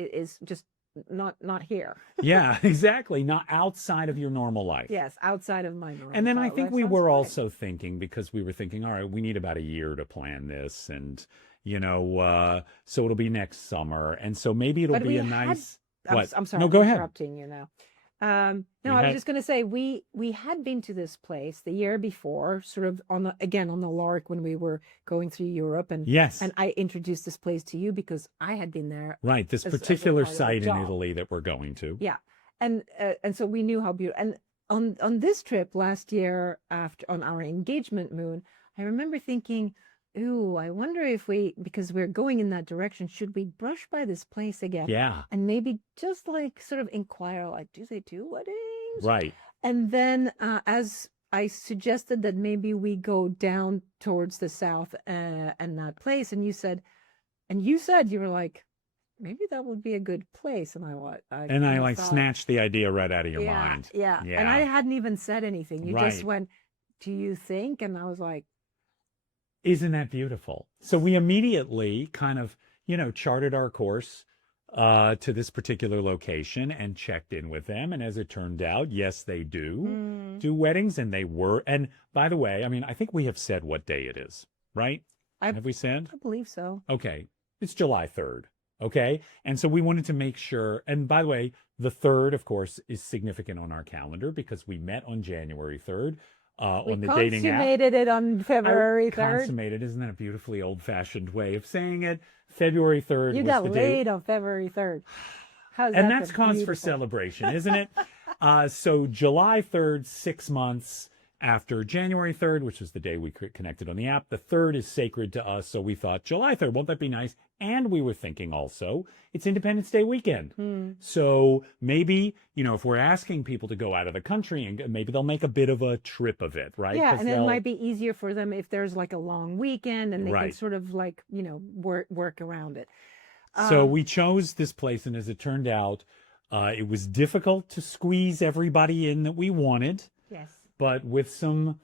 just not here. Yeah, exactly. Not outside of your normal life. Yes, outside of my normal. And then I think life. we Sounds were great. also thinking, because we were thinking, all right, we need about a year to plan this, and so it'll be next summer, and so maybe it'll But be we a had- nice. I'm, What? I'm sorry. No, I'm go ahead. interrupting you now. No, We I was had- just going to say we had been to this place the year before, sort of on the Lark when we were going through Europe, and Yes. and I introduced this place to you because I had been there. Right. This as a particular part of the site in job. Italy that we're going to. Yeah, and so we knew how beautiful. And on this trip last year after on our engagement moon, I remember thinking, ooh, I wonder if because we're going in that direction, should we brush by this place again Yeah, and maybe just like sort of inquire, like, do they do weddings? right. And then as I suggested that maybe we go down towards the south and that place, and you said you were like, maybe that would be a good place. And I And I kind of like thought, snatched the idea right out of your yeah, mind. yeah. And I Yeah, hadn't even said anything. You just right. went, do you think? And I was like, Isn't that beautiful? So we immediately kind of, charted our course to this particular location and checked in with them. And as it turned out, yes, they hmm, do weddings, and they were. And by the way, I mean, I think we have said what day it is, right? I, Have we said? I believe so. Okay, it's July 3rd. Okay. And so we wanted to make sure. And by the way, the 3rd, of course, is significant on our calendar because we met on January 3rd We on the dating app. consummated it on February 3rd. Consummated, isn't that a beautifully old-fashioned way of saying it? February 3rd You was got the day. laid on February 3rd. How's And that that's for cause for beautiful? celebration, isn't it? So July 3rd, 6 months after January 3rd, which was the day we connected on the app. The 3rd is sacred to us, so we thought July 3rd, won't that be nice? And we were thinking also it's Independence Day weekend. Hmm. So maybe, if we're asking people to go out of the country, and maybe they'll make a bit of a trip of it, right? Yeah, 'Cause and it they'll- might be easier for them if there's like a long weekend and they can Right. sort of like, work around it. So Um, we chose this place, and as it turned out, it was difficult to squeeze everybody in that we wanted, yes. but with some,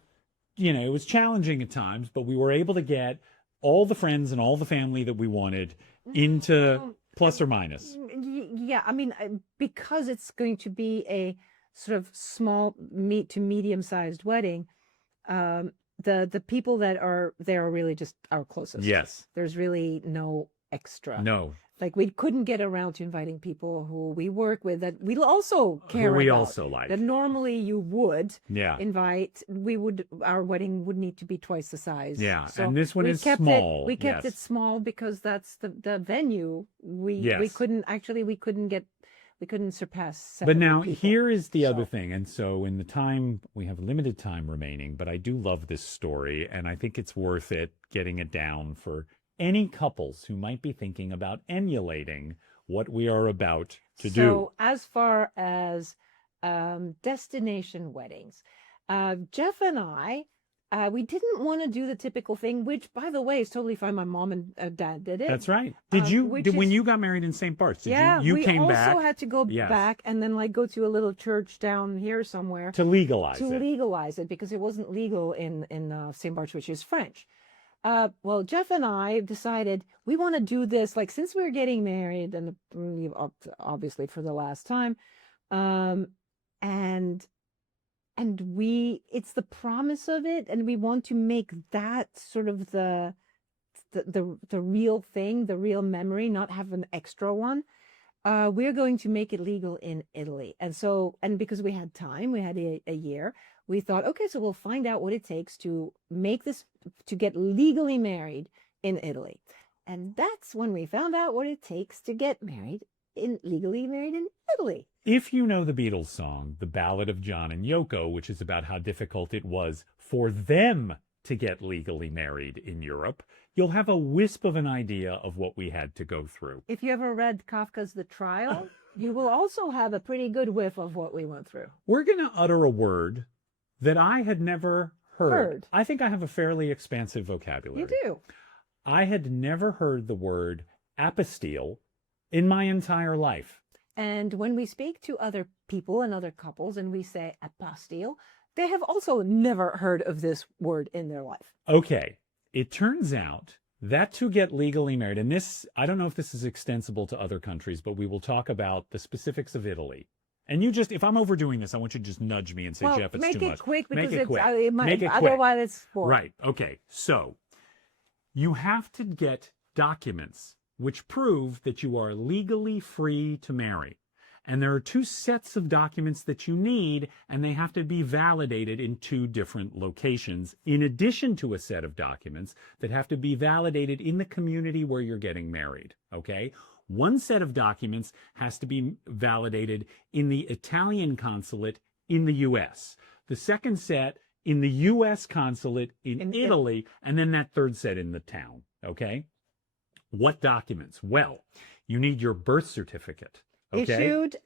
it was challenging at times, but we were able to get all the friends and all the family that we wanted into Um, plus or minus. Yeah, I mean, because it's going to be a sort of small to medium-sized wedding, the people that are there are really just our closest. Yes. There's really no extra. No. Like we couldn't get around to inviting people who we work with that we also Who care we about. also like. That normally you would Yeah. invite. Our wedding would need to be twice the size. Yeah. So And this one we is kept small. We kept Yes. it small because that's the venue. We Yes. we couldn't surpass But 70 now people. here is the other So- thing. And so in the time, we have limited time remaining, but I do love this story, and I think it's worth it getting it down for any couples who might be thinking about emulating what we are about to do. So as far as destination weddings, Jeff and I, we didn't want to do the typical thing, which, by the way, is totally fine. My mom and dad did it. That's right. Did which when is- you got married in St. Bart's, Yeah, you we came also back had to go Yes. back and then like go to a little church down here somewhere to legalize to it? legalize it because it wasn't legal in St. Bart's, which is French. Well, Jeff and I decided we want to do this, like, since we're getting married and obviously for the last time, and it's the promise of it, and we want to make that sort of the real thing, the real memory, not have an extra one. We're going to make it legal in Italy. And because we had time, we had a year, we thought, okay, so we'll find out what it takes to make this, to get legally married in Italy. And that's when we found out what it takes to get legally married in Italy. If you know the Beatles song, The Ballad of John and Yoko, which is about how difficult it was for them to get legally married in Europe, you'll have a wisp of an idea of what we had to go through. If you ever read Kafka's The Trial, you will also have a pretty good whiff of what we went through. We're going to utter a word that I had never heard. Heard. I think I have a fairly expansive vocabulary. You do. I had never heard the word apostille in my entire life. And when we speak to other people and other couples and we say apostille, they have also never heard of this word in their life. Okay. It turns out that to get legally married, and this, I don't know if this is extensible to other countries, but we will talk about the specifics of Italy. And you just, if I'm overdoing this, I want you to just nudge me and say, Well, Jeff, it's make too it much. quick because Make it quick. it might, Make it quick. otherwise it's boring. Right. Okay. So you have to get documents which prove that you are legally free to marry. And there are two sets of documents that you need, and they have to be validated in two different locations, in addition to a set of documents that have to be validated in the community where you're getting married. Okay? One set of documents has to be validated in the Italian consulate in the U.S., the second set in the U.S. consulate in Italy, and then that third set in the town. Okay? What documents? Well, you need your birth certificate. Okay? Issued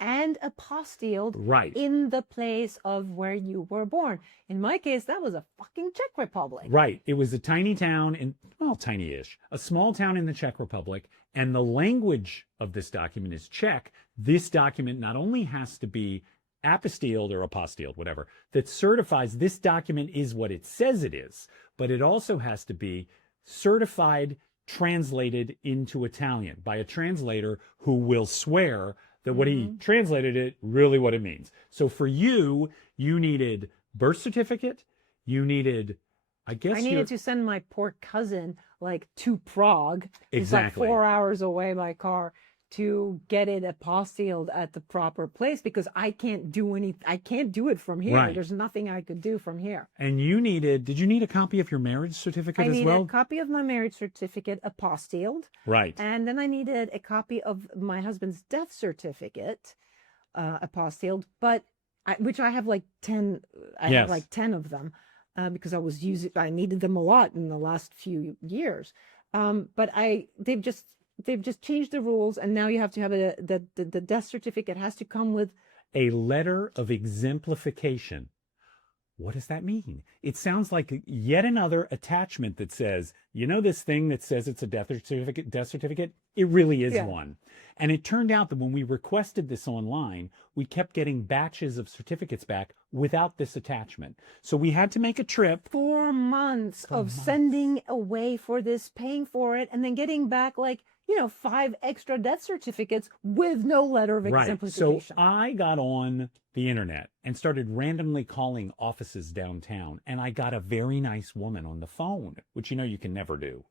and apostilled Right. in the place of where you were born. In my case, that was a fucking Czech Republic. Right. It was a tiny town tiny-ish, a small town in the Czech Republic, and the language of this document is Czech. This document not only has to be apostilled or apostilled, whatever, that certifies this document is what it says it is, but it also has to be certified, translated into Italian by a translator who will swear that what he translated it really what it means. So for you, you needed birth certificate, you needed, I needed to send my poor cousin like to Prague. Exactly. It's like 4 hours away by car to get it apostilled at the proper place because I can't do it from here. Right. There's nothing I could do from here. And did you need a copy of your marriage certificate as well? I needed a copy of my marriage certificate apostilled. Right. And then I needed a copy of my husband's death certificate apostilled, which I have like 10. I have like 10 of them because I needed them a lot in the last few years. But they've just changed the rules, and now you have to have the death certificate has to come with a letter of exemplification. What does that mean? It sounds like yet another attachment that says, this thing that says it's a death certificate, it really is one. And it turned out that when we requested this online, we kept getting batches of certificates back without this attachment. So we had to make a trip. 4 months of sending away for this, paying for it, and then getting back 5 extra death certificates with no letter of exemplification. Right. So I got on the internet and started randomly calling offices downtown, and I got a very nice woman on the phone, which you can never do.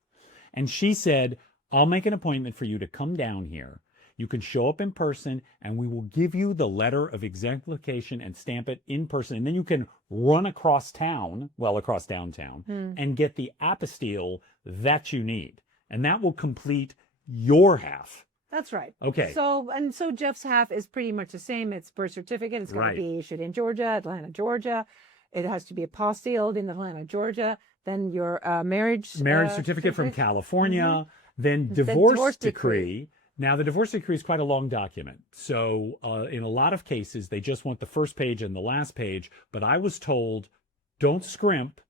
And she said, I'll make an appointment for you to come down here. You can show up in person, and we will give you the letter of exemplification and stamp it in person. And then you can run across downtown, and get the apostille that you need. And that will complete your half. That's right. Okay. So Jeff's half is pretty much the same. It's birth certificate. It's got to be issued in Georgia, Atlanta, Georgia. It has to be apostilled in Atlanta, Georgia. Then your marriage certificate from California. Then divorce decree. Now, the divorce decree is quite a long document. So in a lot of cases, they just want the first page and the last page. But I was told, don't scrimp.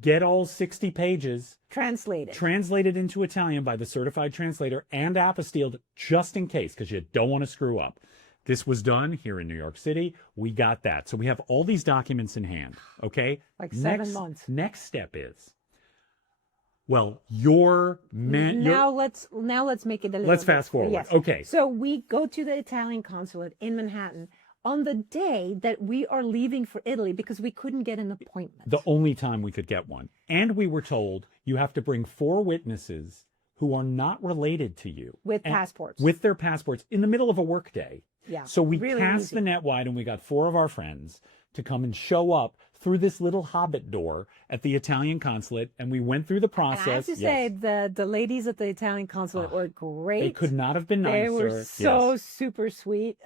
Get all 60 pages translated into Italian by the certified translator and apostilled just in case, because you don't want to screw up. This was done here in New York City. We got that. So we have all these documents in hand. Okay. Like 7 months. Next step is, let's make it a little Let's fast forward. Yes. Okay. So we go to the Italian consulate in Manhattan on the day that we are leaving for Italy because we couldn't get an appointment. The only time we could get one. And we were told you have to bring 4 witnesses who are not related to you. With passports. With their passports in the middle of a workday. Yeah. So we cast the net wide, and we got 4 of our friends to come and show up through this little hobbit door at the Italian consulate, and we went through the process. And I have to say, the ladies at the Italian consulate were great. They could not have been nicer. They were so super sweet.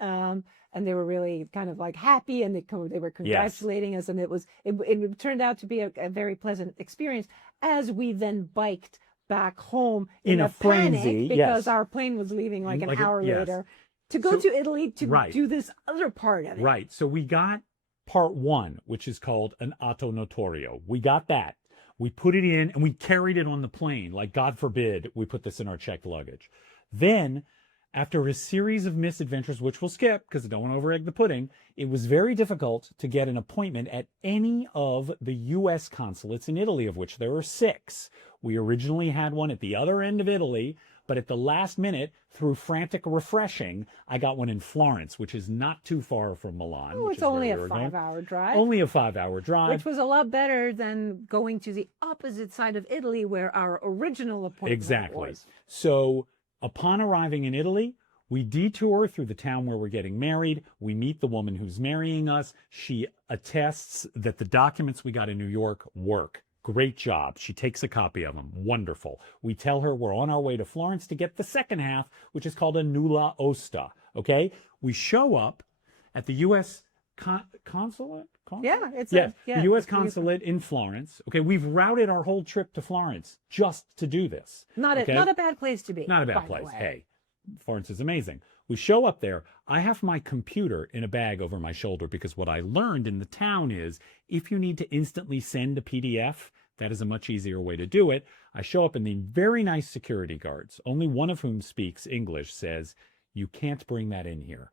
And they were really kind of like happy, and they were congratulating us, and it turned out to be a very pleasant experience as we then biked back home in a frenzy because our plane was leaving like an hour later to go to Italy to do this other part of it. Right. So we got part 1, which is called an atto notorio. We got that. We put it in, and we carried it on the plane. Like, God forbid, we put this in our checked luggage. Then, after a series of misadventures, which we'll skip because I don't want to over-egg the pudding, it was very difficult to get an appointment at any of the U.S. consulates in Italy, of which there are 6. We originally had one at the other end of Italy, but at the last minute, through frantic refreshing, I got one in Florence, which is not too far from Milan. Oh, it's only a 5-hour drive. Only a 5-hour drive. Which was a lot better than going to the opposite side of Italy where our original appointment was. So upon arriving in Italy, we detour through the town where we're getting married. We meet the woman who's marrying us. She attests that the documents we got in New York work. Great job. She takes a copy of them. Wonderful. We tell her we're on our way to Florence to get the second half, which is called a nulla osta. Okay? We show up at the U.S. consulate? Yeah, it's Yes, yeah, the U.S. it's the US consulate in Florence. Okay, we've routed our whole trip to Florence just to do this. Not Okay, not a bad place to be. not a by bad the place. way. Hey, Florence is amazing. We show up there. I have my computer in a bag over my shoulder because what I learned in the town is if you need to instantly send a PDF, that is a much easier way to do it. I show up and the very nice security guards, only one of whom speaks English, says, you can't bring that in here.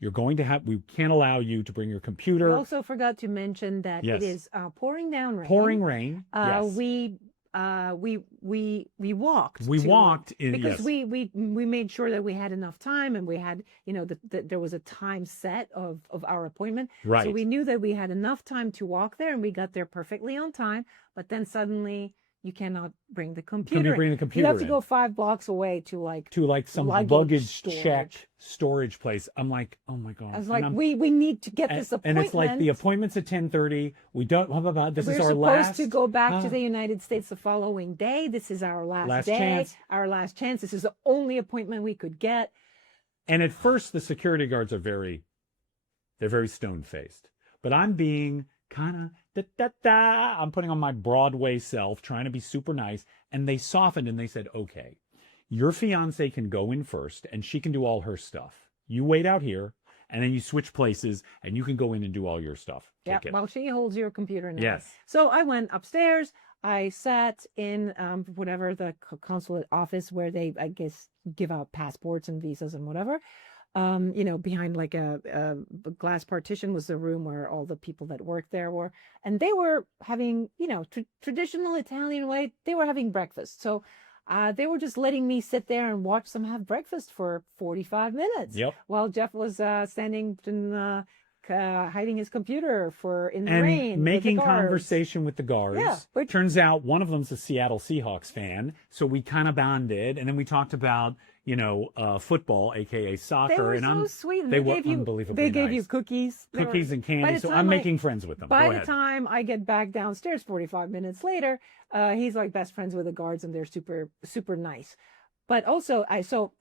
You're going to have, we can't allow you to bring your We computer. also forgot to mention that Yes. it is pouring down rain. Pouring rain. Yes. We walked. We walked in, because yes. we made sure that we had enough time, and we had, you know, that there was a time set of our appointment. Right. So we knew that we had enough time to walk there, and we got there perfectly on time. But then suddenly you cannot bring the computer. Can you bring the computer You have to in? go 5 blocks away to like some luggage check storage place. I'm like, oh my God. I was like, we need to get this appointment. And it's like the appointment's at 10:30. We don't, blah, blah, blah. This is our last. We're supposed to go back to the United States the following day. This is our last day. Chance. Our last chance. This is the only appointment we could get. And at first, the security guards are they're very stone-faced. But I'm being kind of I'm putting on my Broadway self, trying to be super nice. And they softened and they said, okay, your fiance can go in first and she can do all her stuff. You wait out here and then you switch places and you can go in and do all your stuff. Yeah, well, she holds your computer now. Yes. So I went upstairs. I sat in whatever the consulate office where they, I guess, give out passports and visas and whatever. You know, behind like a glass partition was the room where all the people that worked there were. And they were having, you know, traditional Italian way, they were having breakfast. So they were just letting me sit there and watch them have breakfast for 45 minutes. Yep. While Jeff was standing and hiding his computer in the and rain. making with the guards. conversation with the guards. Yeah, Turns out one of them's a Seattle Seahawks fan. So we kind of bonded. And then we talked about, you know, football, aka soccer. They were and so sweet. And they were gave you, unbelievably They gave nice. you cookies. Cookies and candy. So I'm making friends with them. By the time I get back downstairs 45 minutes later, he's like best friends with the guards and they're super, super nice. But also,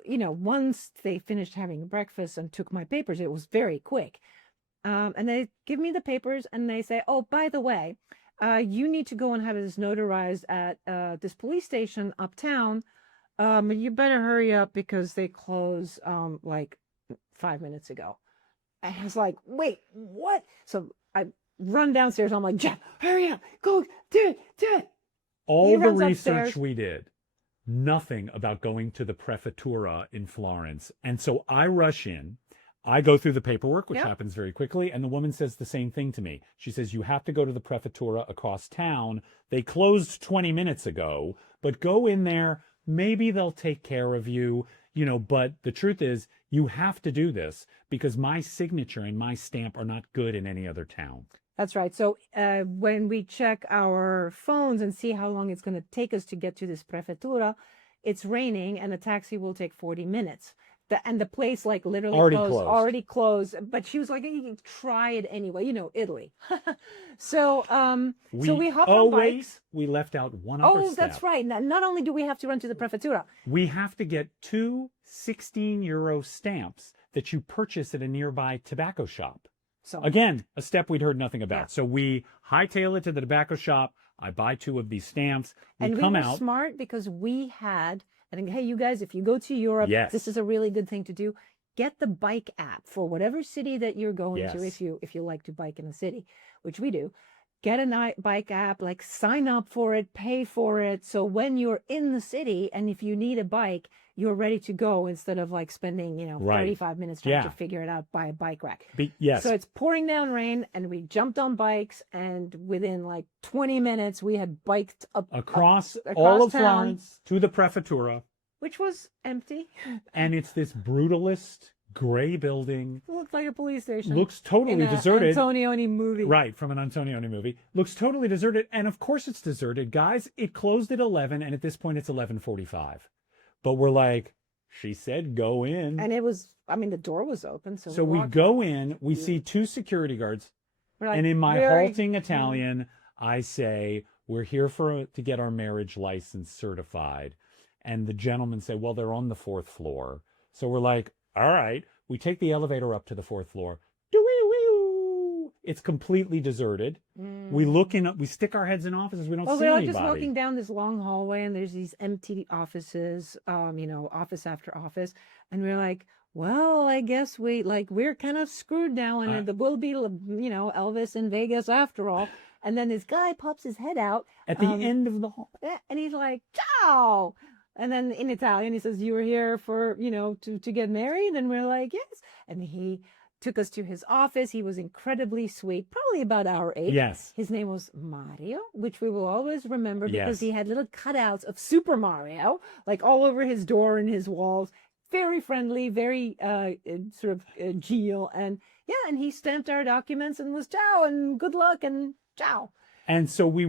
you know, once they finished having breakfast and took my papers, it was very quick. And they give me the papers and they say, oh, by the way, you need to go and have this notarized at this police station uptown. You better hurry up because they close like 5 minutes ago. And I was like, wait, what? So I run downstairs. I'm like, Jeff, hurry up. Go, do it. All the research we did, nothing about going to the prefettura in Florence. And so I rush in. I go through the paperwork, which happens very quickly, and the woman says the same thing to me. She says, you have to go to the prefettura across town. They closed 20 minutes ago, but go in there. Maybe they'll take care of you, you know, but the truth is you have to do this because my signature and my stamp are not good in any other town. That's right. So when we check our phones and see how long it's going to take us to get to this prefettura, it's raining and a taxi will take 40 minutes. And the place like literally already closed. But she was like, you can try it anyway. You know, Italy. So we hopped on bikes. We left out one other step. That's right. Not only do we have to run to the prefettura. We have to get 2 16-euro stamps that you purchase at a nearby tobacco shop. So again, a step we'd heard nothing about. Yeah. So we hightail it to the tobacco shop. I buy 2 of these stamps. We were smart because we had... I think, hey, you guys, if you go to Europe, this is a really good thing to do. Get the bike app for whatever city that you're going to, if you like to bike in a city, which we do. Get a bike app, like sign up for it, pay for it. So when you're in the city and if you need a bike, you're ready to go instead of like spending, 35 minutes trying to figure it out by a bike rack. So it's pouring down rain and we jumped on bikes and within like 20 minutes we had biked across all of town, Florence to the prefettura. Which was empty. And it's this brutalist gray building. It looked like a police station. Looks totally deserted. Antonioni movie. Right, from an Antonioni movie. Looks totally deserted. And of course it's deserted. Guys, it closed at 11 and at this point it's 11:45. But we're like, she said go in. And it was, the door was open. So we go in, we see 2 security guards. Like, and in my halting Italian, I say, we're here to get our marriage license certified. And the gentlemen say, well, they're on the 4th floor. So we're like, all right. We take the elevator up to the 4th floor. It's completely deserted. We stick our heads in offices. We don't Well, see we're anybody. just walking down this long hallway, and there's these empty offices, office after office, and we're like, well, I guess we're kind of screwed now, and we'll be, Elvis in Vegas after all. And then this guy pops his head out At the end of the hall. and he's like, ciao. And then in Italian, he says, you were here for, to get married? And we're like, yes. And he took us to his office. He was incredibly sweet, probably about our age. Yes. His name was Mario, which we will always remember because Yes. he had little cutouts of Super Mario, like all over his door and his walls. Very friendly, very genial. And yeah, and he stamped our documents and was ciao and good luck and ciao. And so we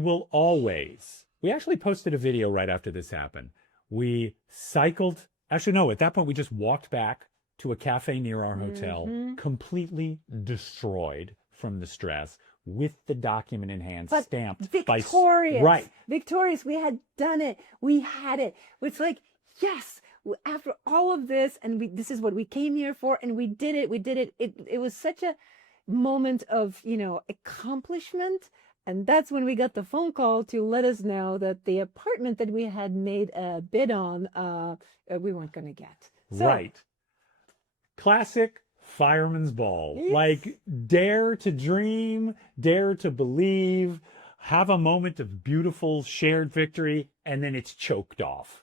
actually posted a video right after this happened. We cycled, actually, no, at that point, we just walked back to a cafe near our hotel, completely destroyed from the stress, with the document in hand, but stamped. victorious. Right. Victorious. We had done it. We had it. It's like, yes, after all of this, and this is what we came here for, and we did it. We did it. It was such a moment of, accomplishment. And that's when we got the phone call to let us know that the apartment that we had made a bid on, we weren't going to get. So, right. Classic fireman's ball. Yes. Like, dare to dream, dare to believe, have a moment of beautiful shared victory, and then it's choked off.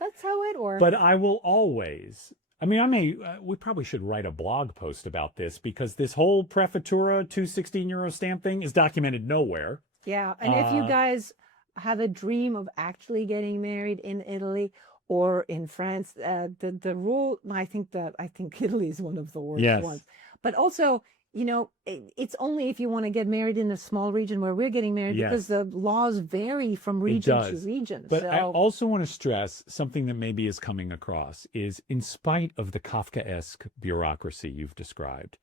That's how it works. But I will always... we probably should write a blog post about this, because this whole Prefettura 216 euro stamp thing is documented nowhere. Yeah. And if you guys have a dream of actually getting married in Italy or in France, the rule, I think Italy is one of the worst ones. But also, it's only if you want to get married in a small region where we're getting married, because the laws vary from region to region. But I also want to stress something that maybe is coming across is, in spite of the Kafkaesque bureaucracy you've described,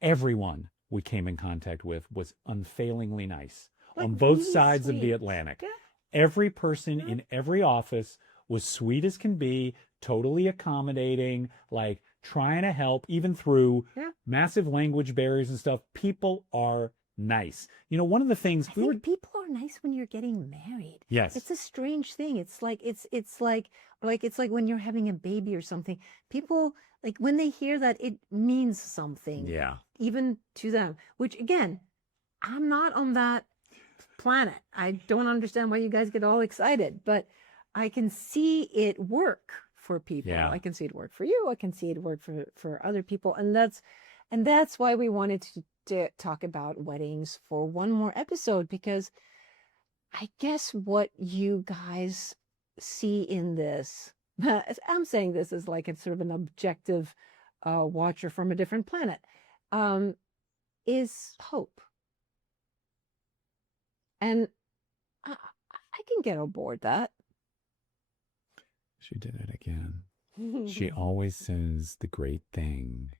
everyone we came in contact with was unfailingly nice on both really sides of the sweet. Atlantic. Yeah. Every person in every office was sweet as can be, totally accommodating, like trying to help, even through massive language barriers and stuff. People are nice. One of the things I think people are nice when you're getting married. Yes. It's a strange thing. It's like when you're having a baby or something. People, like, when they hear that, it means something. Yeah. Even to them, which, again, I'm not on that planet. I don't understand why you guys get all excited, but I can see it work for people. Yeah. I can see it work for you. I can see it work for other people. And that's why we wanted to talk about weddings for one more episode, because I guess what you guys see in this, I'm saying this as like it's sort of an objective watcher from a different planet, is hope. And I can get aboard that. She did it again. She always says the great thing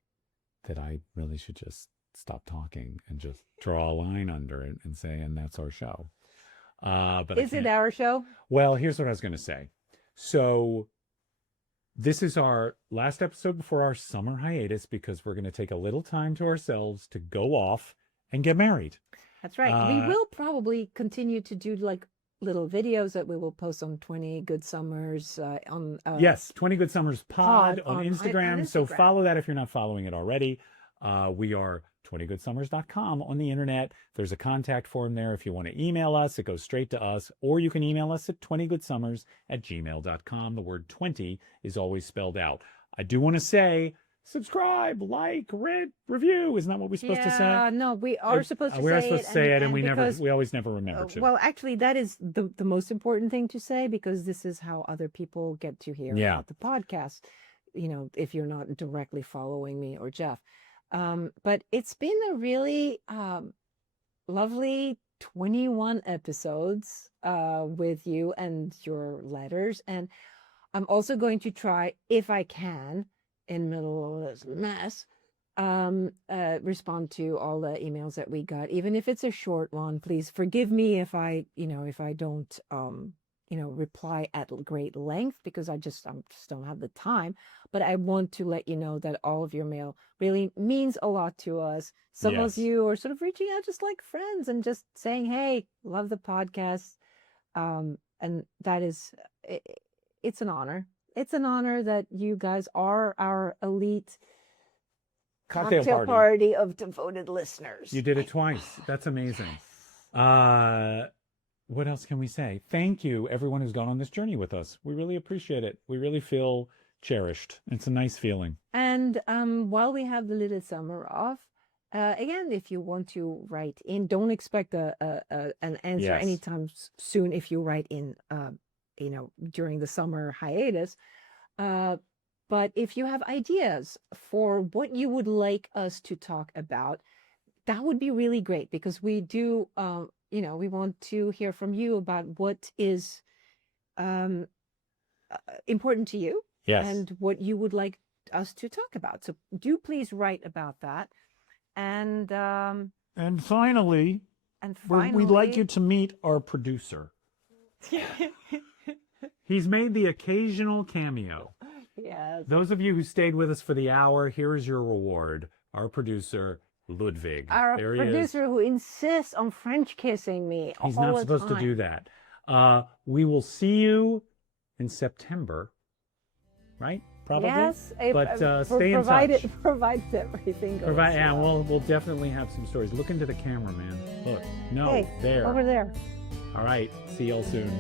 that I really should just stop talking and just draw a line under it and say, and that's our show. But is it our show? Well, here's what I was going to say. So this is our last episode before our summer hiatus, because we're going to take a little time to ourselves to go off and get married. That's right. We will probably continue to do like little videos that we will post on 20 Good Summers on yes, 20 Good Summers pod on Instagram. On So follow that if you're not following it already. We are 20goodsummers.com on the internet. There's a contact form there. If you want to email us, it goes straight to us, or you can email us at 20goodsummers@gmail.com. The word 20 is always spelled out. I do want to say, subscribe, like, review. Isn't that what we're supposed to say? No, we are supposed to say it. We're supposed to say it, and we always never remember to. Well, actually, that is the most important thing to say, because this is how other people get to hear about the podcast, if you're not directly following me or Jeff. But it's been a really lovely 21 episodes with you and your letters. And I'm also going to try, if I can, in the middle of this mess, respond to all the emails that we got, even if it's a short one. Please forgive me if I don't reply at great length because I just don't have the time. But I want to let you know that all of your mail really means a lot to us. Some of Yes. you are sort of reaching out just like friends and just saying, "Hey, love the podcast," and that is, it's an honor. It's an honor that you guys are our elite cocktail party of devoted listeners. You did it twice. That's amazing. What else can we say? Thank you, everyone who's gone on this journey with us. We really appreciate it. We really feel cherished. It's a nice feeling. And while we have the little summer off, again, if you want to write in, don't expect an answer anytime soon if you write in, during the summer hiatus. But if you have ideas for what you would like us to talk about, that would be really great because we do, we want to hear from you about what is important to you and what you would like us to talk about. So do please write about that. And finally, we'd like you to meet our producer. He's made the occasional cameo. Yes. Those of you who stayed with us for the hour, here is your reward. Our producer, Ludwig. Our producer who insists on French kissing me. He's not supposed to do that. We will see you in September, right? Probably. Yes, but stay in touch. Provided everything goes well. Yeah, we'll definitely have some stories. Look into the camera, man. Look. No, hey, there. Over there. All right. See y'all soon.